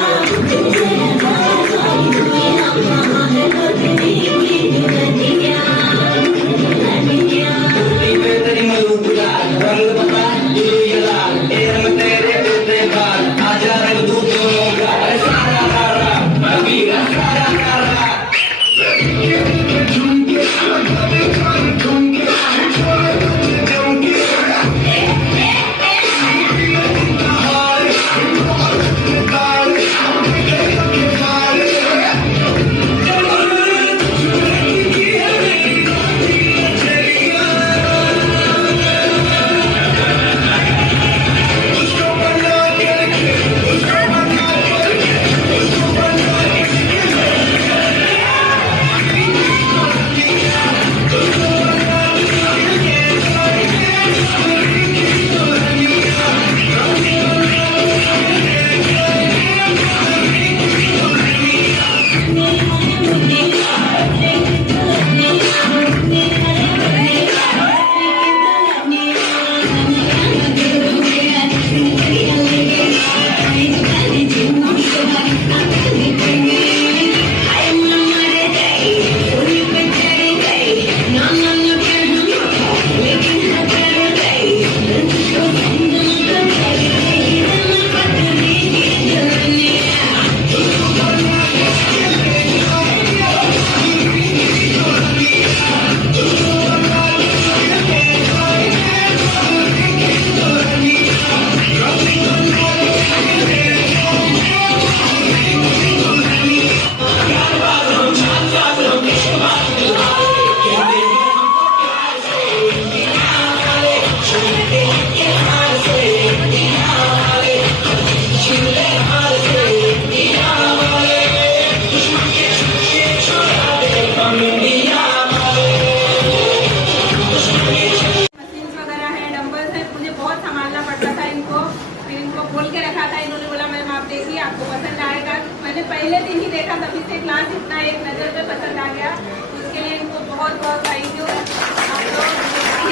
पहले दिन ही देखा तभी से क्लास इतना एक नज़र पे पसंद आ गया, उसके लिए इनको बहुत बहुत थैंक यू। आप लोग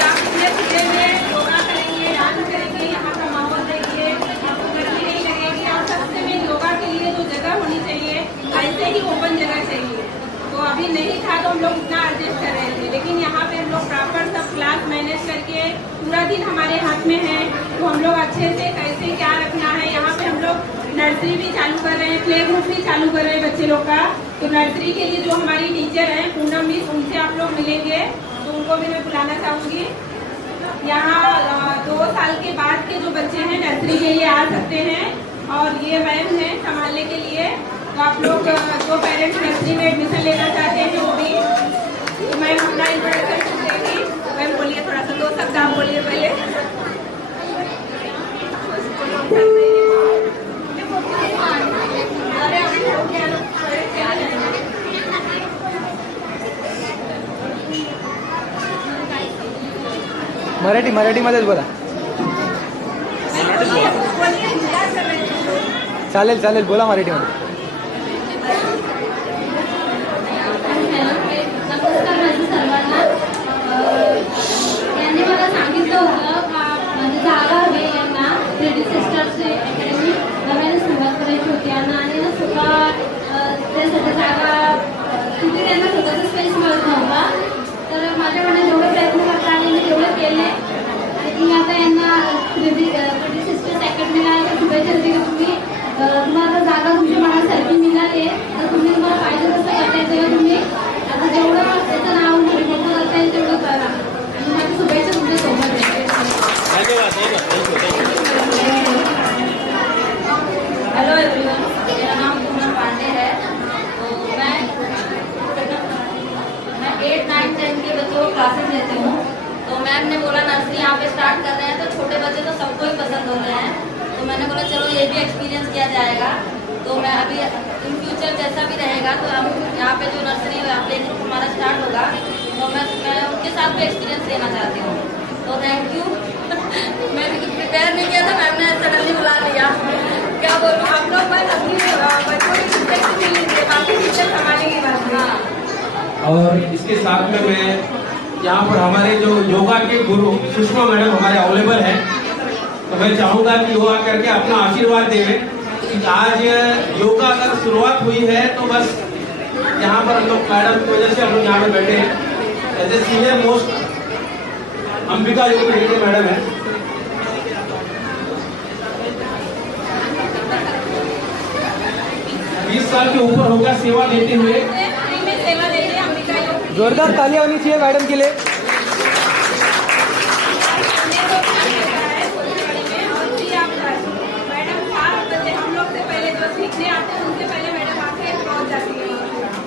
आप इतने खुले में योगा करेंगे, डांस करेंगे, यहाँ का माहौल देखिए, आपको गर्मी नहीं लगेगी। और सबसे मेन योगा के लिए जो जगह होनी चाहिए, ऐसे ही ओपन जगह चाहिए। तो अभी नहीं था तो हम लोग इतना एडजस्ट कर रहे थे, लेकिन यहाँ पे हम लोग प्रॉपर सब क्लास मैनेज करके पूरा दिन हमारे हाथ में है, तो हम लोग अच्छे से कैसे क्या रखना है। यहाँ पे हम लोग नर्सरी भी चालू कर रहे हैं, प्ले ग्रुप भी चालू कर रहे हैं बच्चे लोग का। तो नर्सरी के लिए जो हमारी टीचर हैं पूनम मिस, उनसे आप लोग मिलेंगे, तो उनको भी मैं बुलाना चाहूँगी। यहाँ 2 साल के बाद के जो बच्चे हैं नर्सरी के लिए आ सकते हैं, और ये मैम है संभालने के लिए। तो आप लोग जो पेरेंट्स नर्सरी में एडमिशन लेना चाहते हैं वो भी, तो मैम अपना इंट्रोडक्शन देंगी। मैम बोलिए थोड़ा सा, 2 शब्द आप बोलिए पहले। मराठीमध्येच बोला. चालेल बोला मराठीमध्ये. नमस्कार माझ्या सर्वांना. यांनी मला सांगितलं होतं का म्हणजे जागा हवी यांना थ्री सिस्टर्सची अकॅडमी नव्याने सुरुवात करायची होती यांना, आणि ना स्वतः त्यासाठी जागा तिथे त्यांना स्वतःचा स्पेस मिळत नव्हता. तर माझ्याकडे जेवढे प्रयत्न करता आणि मी तेवढे केले, आणि आता यांना थ्री सिस्टर्स अकॅडमीला शुभेच्छा देते की तुम्ही तुम्हाला जागा तुमच्या मनासारखी मिळाली आहे, तर तुम्ही तुम्हाला पाहिजे तसं करता येतं. तुम्ही आता जेवढं त्याचं नाव मोठं करता येईल तेवढं करा, आणि माझी शुभेच्छा तुमच्या सोबत आहे. हेलो एवरीवन, मेरा नाम पूनम पांडे है. तो मैं 8, 9, 10 के बच्चों को क्लासेस लेती हूँ. तो मैम ने बोला नर्सरी यहाँ पे स्टार्ट कर रहे हैं, तो छोटे बच्चे तो सबको ही पसंद हो रहे हैं. तो मैंने बोला चलो ये भी एक्सपीरियंस किया जाएगा. तो मैं अभी इन फ्यूचर जैसा भी रहेगा तो हम यहाँ पे जो नर्सरी प्ले ग्रुप हमारा स्टार्ट होगा, तो मैं उनके साथ भी एक्सपीरियंस लेना चाहती हूँ. तो थैंक यू. मैंने कुछ प्रिपेयर नहीं किया था, मैम ने सडनली बुला लिया। क्या बोलूँ, हम लोग बस अपनी बच्चों की शिक्षक से मिल लीजिए, बाकी टीचर संभालेंगे बात। हाँ। और इसके साथ में मैं यहाँ पर हमारे जो योगा के गुरु सुषमा मैडम हमारे अवेलेबल हैं, तो मैं चाहूँगा कि वो आकर के अपना आशीर्वाद देवें कि आज योगा अगर शुरुआत हुई है तो बस यहाँ पर हम लोग मैडम की वजह से हम लोग यहाँ पे बैठे हैं। As a senior most Ambika Yog madam है। साल के ऊपर हो गया सेवा देते हुए। सेवा देते हैं अंबिका योग। जोरदार तालियां होनी चाहिए मैडम के लिए। मैडम 7 बजे हम लोग से पहले जो सीखने आते हैं उनसे पहले मैडम आके पहुंच जाती है।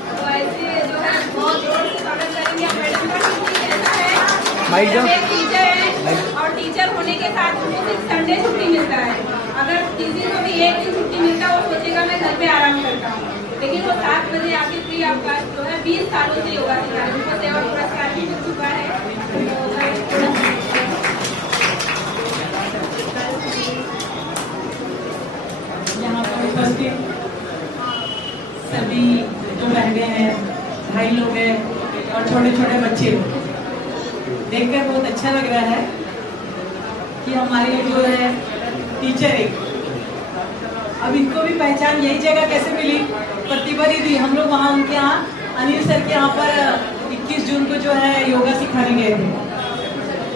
तो ऐसे जो है बहुत जोर से स्वागत करेंगे मैडम का। ऐसा है एक टीचर है और टीचर होने के साथ उनको सिर्फ संडे छुट्टी मिलता है। अगर किसी को भी एक दिन छुट्टी मिलता है वो सोचेगा मैं घर पे आराम करता हूँ, लेकिन वो 7 बजे आके फ्री ऑफ कॉस्ट जो है 20 सालों से योगा सिखा रहे हैं। उनको सेवा पुरस्कार भी मिल चुका है। यहाँ पर उपस्थित सभी जो बहनें हैं, भाई लोग हैं और छोटे छोटे बच्चे लोग, देखकर बहुत अच्छा लग रहा है कि हमारे जो है टीचर एक, अब इनको भी पहचान यही जगह कैसे मिली, प्रतिभा दीदी। हम लोग वहाँ उनके यहाँ अनिल सर के यहाँ पर 21 जून को जो है योगा सिखाने गए थे,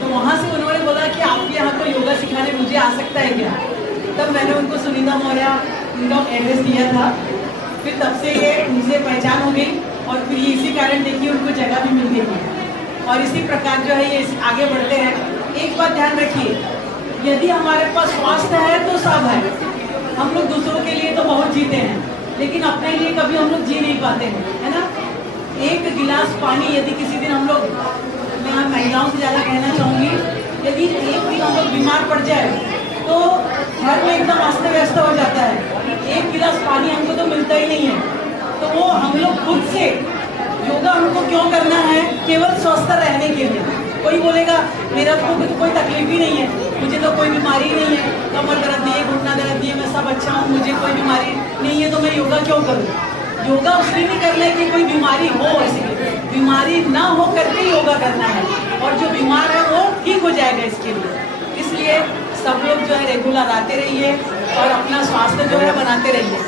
तो वहाँ से उन्होंने बोला कि आपके यहाँ को योगा सिखाने मुझे आ सकता है क्या। तब मैंने उनको सुनीता मौर्य उनका एड्रेस दिया था, फिर तब से ये उनसे पहचान हो गई और फिर ये इसी कारण देखिए उनको जगह भी मिल गई और इसी प्रकार जो है ये आगे बढ़ते हैं। एक बात ध्यान रखिए, यदि हमारे पास स्वास्थ्य है तो सब है। हम लोग दूसरों के लिए तो बहुत जीते हैं, लेकिन अपने लिए कभी हम लोग जी नहीं पाते हैं, है ना। एक गिलास पानी यदि किसी दिन हम लोग, मैं महिलाओं से ज़्यादा कहना चाहूँगी, यदि एक दिन हम लोग बीमार पड़ जाए तो घर में एकदम अस्त व्यस्त हो जाता है। एक गिलास पानी हमको तो मिलता ही नहीं है। तो वो हम लोग खुद से योगा हमको क्यों करना है, केवल स्वस्थ रहने के लिए। कोई बोलेगा मेरा तो कोई तकलीफ ही नहीं है, मुझे तो कोई बीमारी नहीं है, कमर दर्द दिए, घुटना दर्द दिए, मैं सब अच्छा हूँ, मुझे कोई बीमारी नहीं है, तो मैं योगा क्यों करूँ। योगा उसलिए नहीं करना है कि कोई बीमारी हो, ऐसे बीमारी ना हो करके योगा करना है, और जो बीमार है वो ठीक हो जाएगा इसके लिए। इसलिए सब लोग जो है रेगुलर आते रहिए और अपना स्वास्थ्य जो है बनाते रहिए।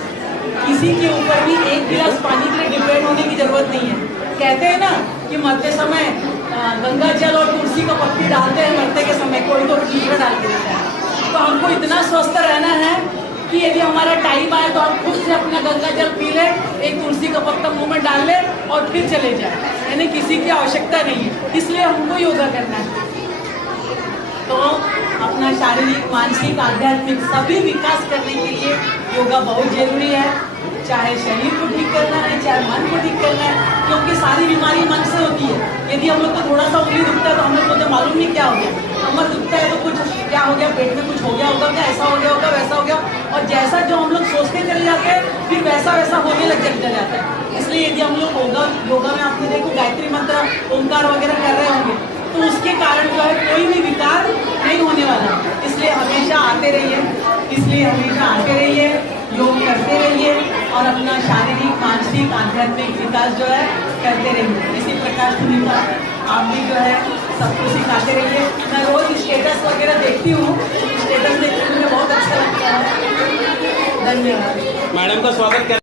किसी के ऊपर भी एक गिलास पानी के लिए डिपेंड होने की जरूरत नहीं है। कहते हैं ना कि मरते समय गंगा जल और तुलसी का पत्ती डालते हैं, मरते के समय कोई तो दूसरा डाल के देता है। तो हमको इतना स्वस्थ रहना है कि यदि हमारा टाइम आए तो हम खुद से अपना गंगा जल पी ले, एक तुलसी का पत्ता मुंह में डाल ले और फिर चले जाए, यानी किसी की आवश्यकता नहीं है। इसलिए हमको योगा करना है। तो अपना शारीरिक, मानसिक, आध्यात्मिक सभी विकास करने के लिए योगा बहुत जरूरी है। चाहे शरीर को ठीक करना है, चाहे मन को ठीक करना है, क्योंकि सारी बीमारी मन से होती है। यदि हम लोग को थोड़ा सा उंगली दुखता है तो हम लोग को तो मालूम नहीं क्या हो गया, कमर दुखता है तो कुछ क्या हो गया, पेट में कुछ हो गया होगा, क्या ऐसा हो गया होगा, वैसा हो गया, और जैसा जो हम लोग सोचते चले जाते हैं फिर वैसा वैसा होने लग जाता है। इसलिए यदि हम लोग योगा में आपने देखो गायत्री मंत्र, ओंकार वगैरह कर रहे होंगे, तो उसके कारण जो है कोई भी विकार नहीं होने वाला। इसलिए हमेशा आते रहिए, योग करते रहिए और अपना शारीरिक, मानसिक, आध्यात्मिक विकास जो है करते रहिए। इसी प्रकार सुनीता आप भी जो है सबको सिखाते रहिए। मैं रोज स्टेटस वगैरह देखती हूँ, स्टेटस देखने में मुझे बहुत अच्छा लगता है। धन्यवाद। मैडम का स्वागत कर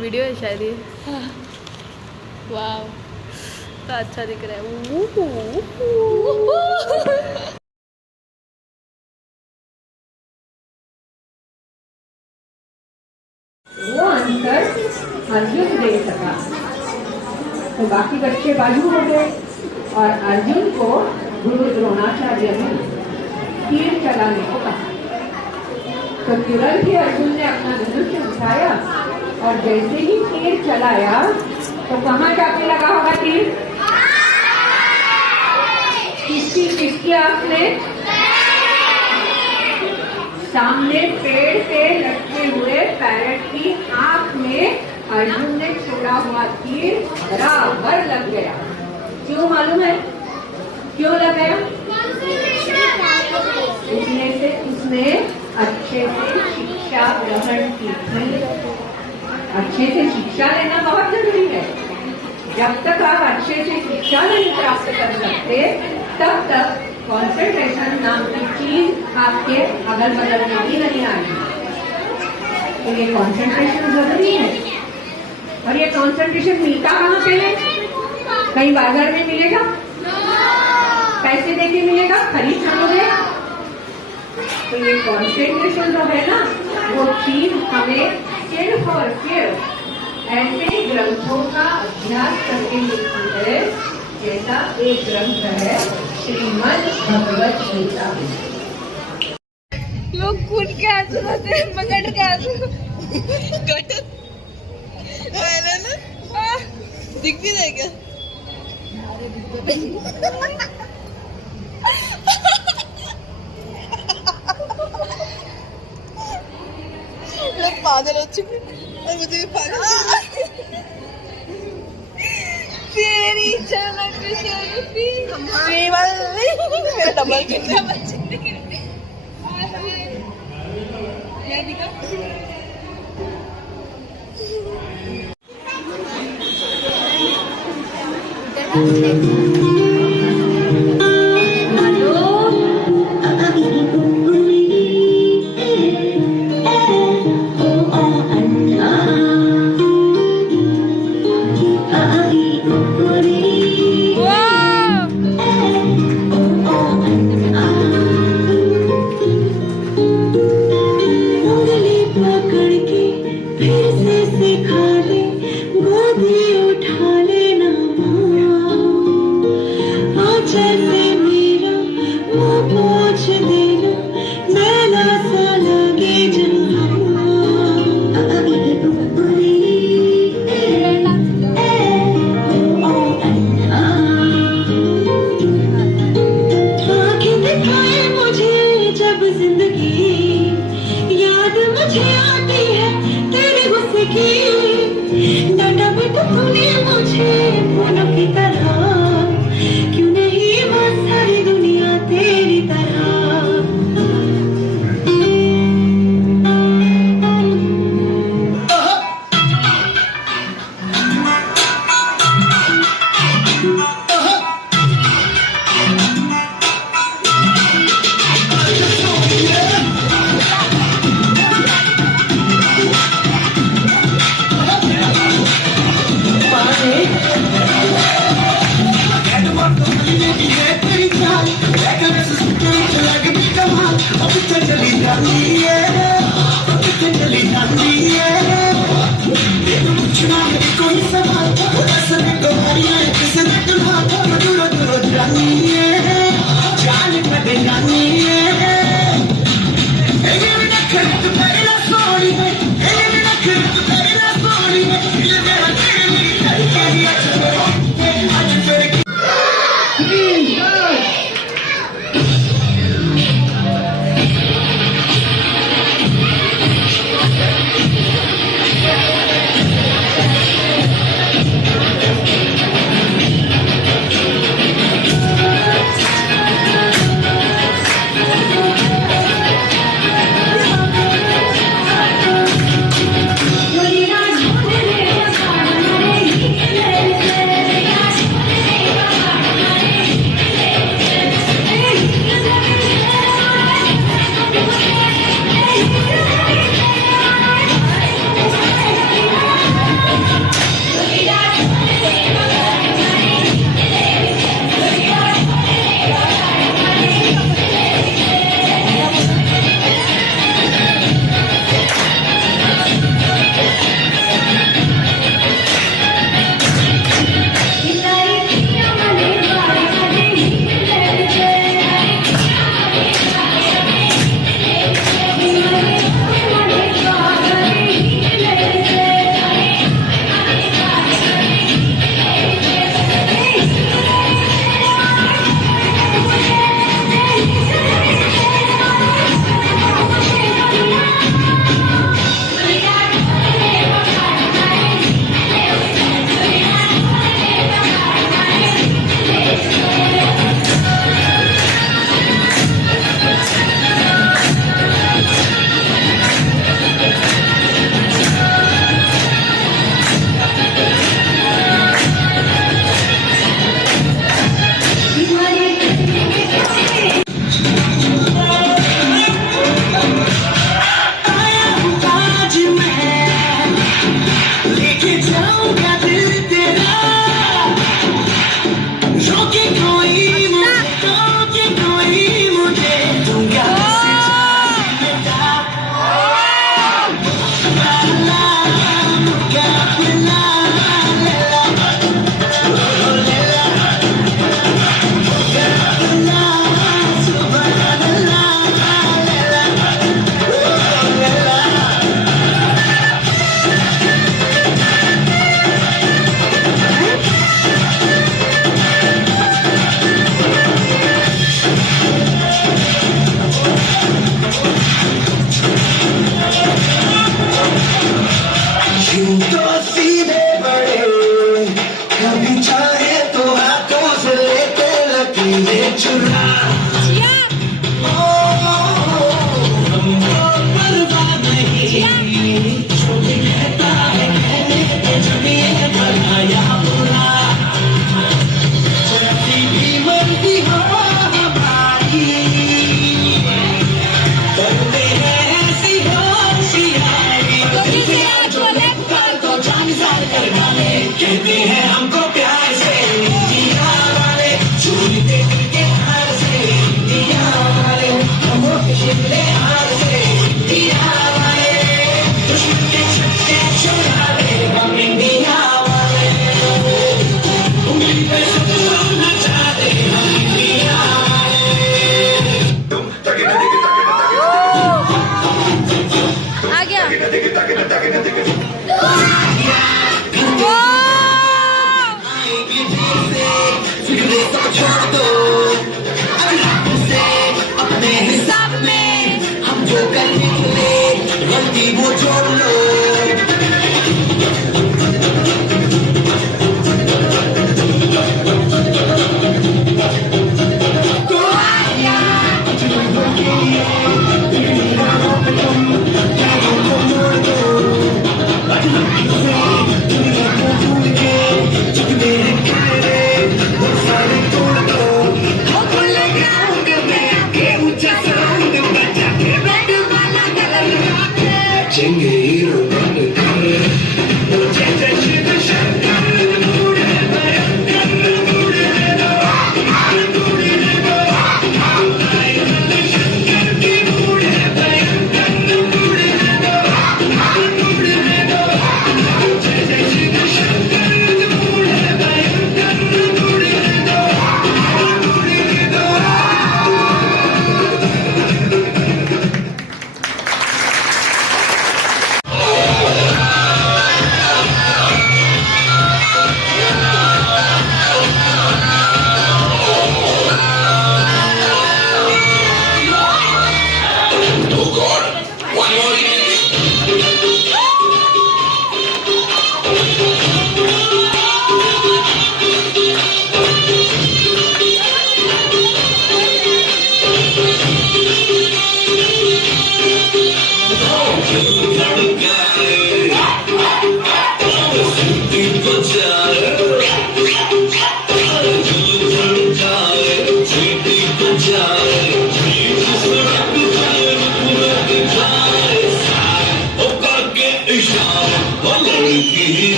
वीडियो है शायद ये। वाह तो अच्छा दिख रहा है। वो आंसर अर्जुन दे सका तो बाकी बच्चे बाजू हो गए और अर्जुन को गुरु द्रोणाचार्य ने तीर चलाने को कहा। तो तुरंत ही अर्जुन ने अपना धनुष उठाया और जैसे ही तीर चलाया तो कहाँ जाके लगा होगा तीर? किसकी आंख में? सामने पेड़ पे लटके हुए पैरट की आंख में अर्जुन ने छोड़ा हुआ तीर बराबर लग गया। क्यों मालूम है क्यों लग गया? इसमें से उसने अच्छे से शिक्षा ग्रहण की थी। अच्छे से शिक्षा लेना बहुत जरूरी है। जब तक आप अच्छे से शिक्षा नहीं प्राप्त कर सकते तब तक कंसंट्रेशन नाम की चीज आपके अगल बगल में भी नहीं आएगी। तो ये कंसंट्रेशन जरूरी है। और ये कंसंट्रेशन मिलता कहाँ पे है? कहीं बाजार में मिलेगा? पैसे देके मिलेगा? खरीद सकोगे? तो ये कंसंट्रेशन जो है ना वो चीज हमें सिर्फ और सिर्फ ऐसे ग्रंथों का अभ्यास करके मिलती है जैसा एक ग्रंथ है श्रीमद् भगवत गीता। लोग कूद के आंसू होते हैं, पकड़ के आंसू दिख भी जाएगा। लोग पागल हो चुके और मुझे भी पागल। तेरी झलक शर्फी मेरा डबल कितना बच्चे अपने हिसाब में हम जो कर निकले गलती वो जोड़ लो।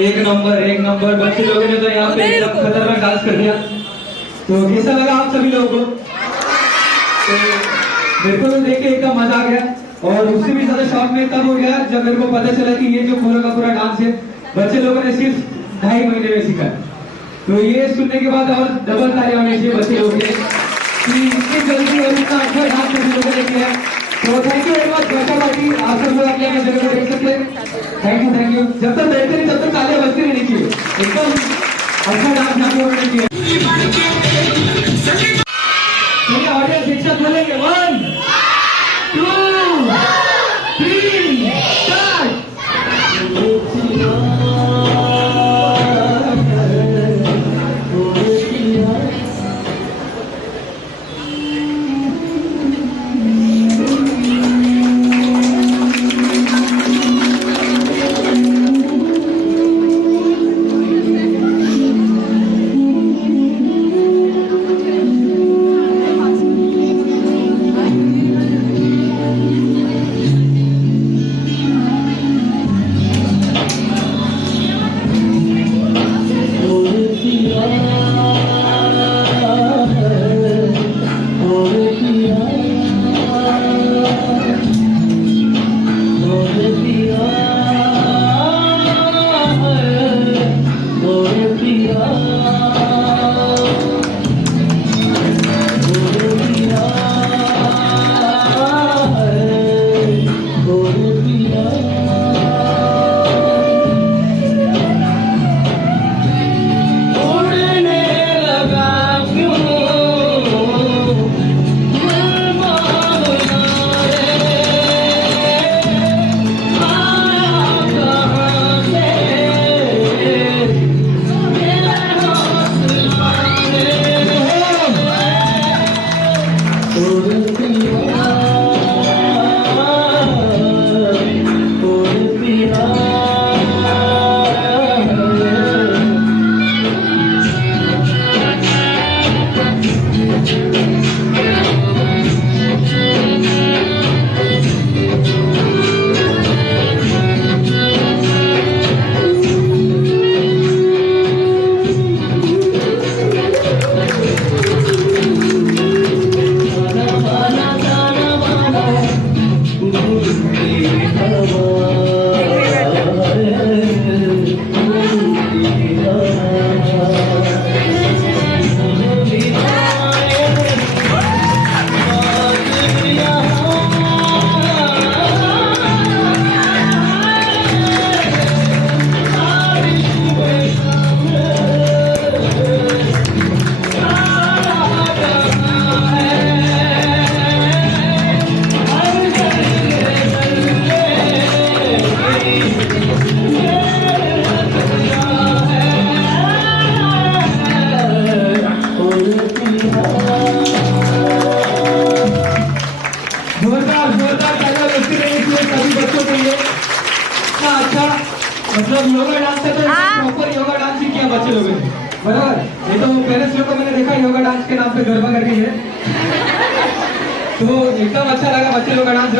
एक नंबर बच्चे लोगों ने तो यहाँ पे एकदम खतरनाक डांस कर दिया। तो कैसा लगा आप सभी लोगों को? तो मेरे को तो देख के एकदम मजा आ गया और उससे भी ज्यादा शॉक में तब हो गया जब मेरे को पता चला कि ये जो पूरा का पूरा डांस है बच्चे लोगों ने सिर्फ 2.5 महीने में सीखा। तो ये सुनने के बाद और डबल ताली होनी चाहिए बच्चे लोगों के कि इतनी जल्दी और इतना अच्छा डांस बच्चे लोगों ने किया है। तो thank you very much Varsha party, आप सब लोग अपने अपने जगह पर देख सकते हैं। Thank you. जब तक बैठते नहीं तब तक तालियां बजती रहनी चाहिए। एकदम अच्छा डांस यहाँ पे होना चाहिए। ऑडियंस एक साथ बोलेंगे 1 2 3 स्टार्ट। मतलब योगा डांस है तो प्रॉपर योगा डांस ही किया बच्चे लोगों ने, बराबर। ये तो पेरेंट्स लोग को मैंने देखा योगा डांस के नाम पे गरबा करके है, तो एकदम अच्छा लगा बच्चे लोग का डांस।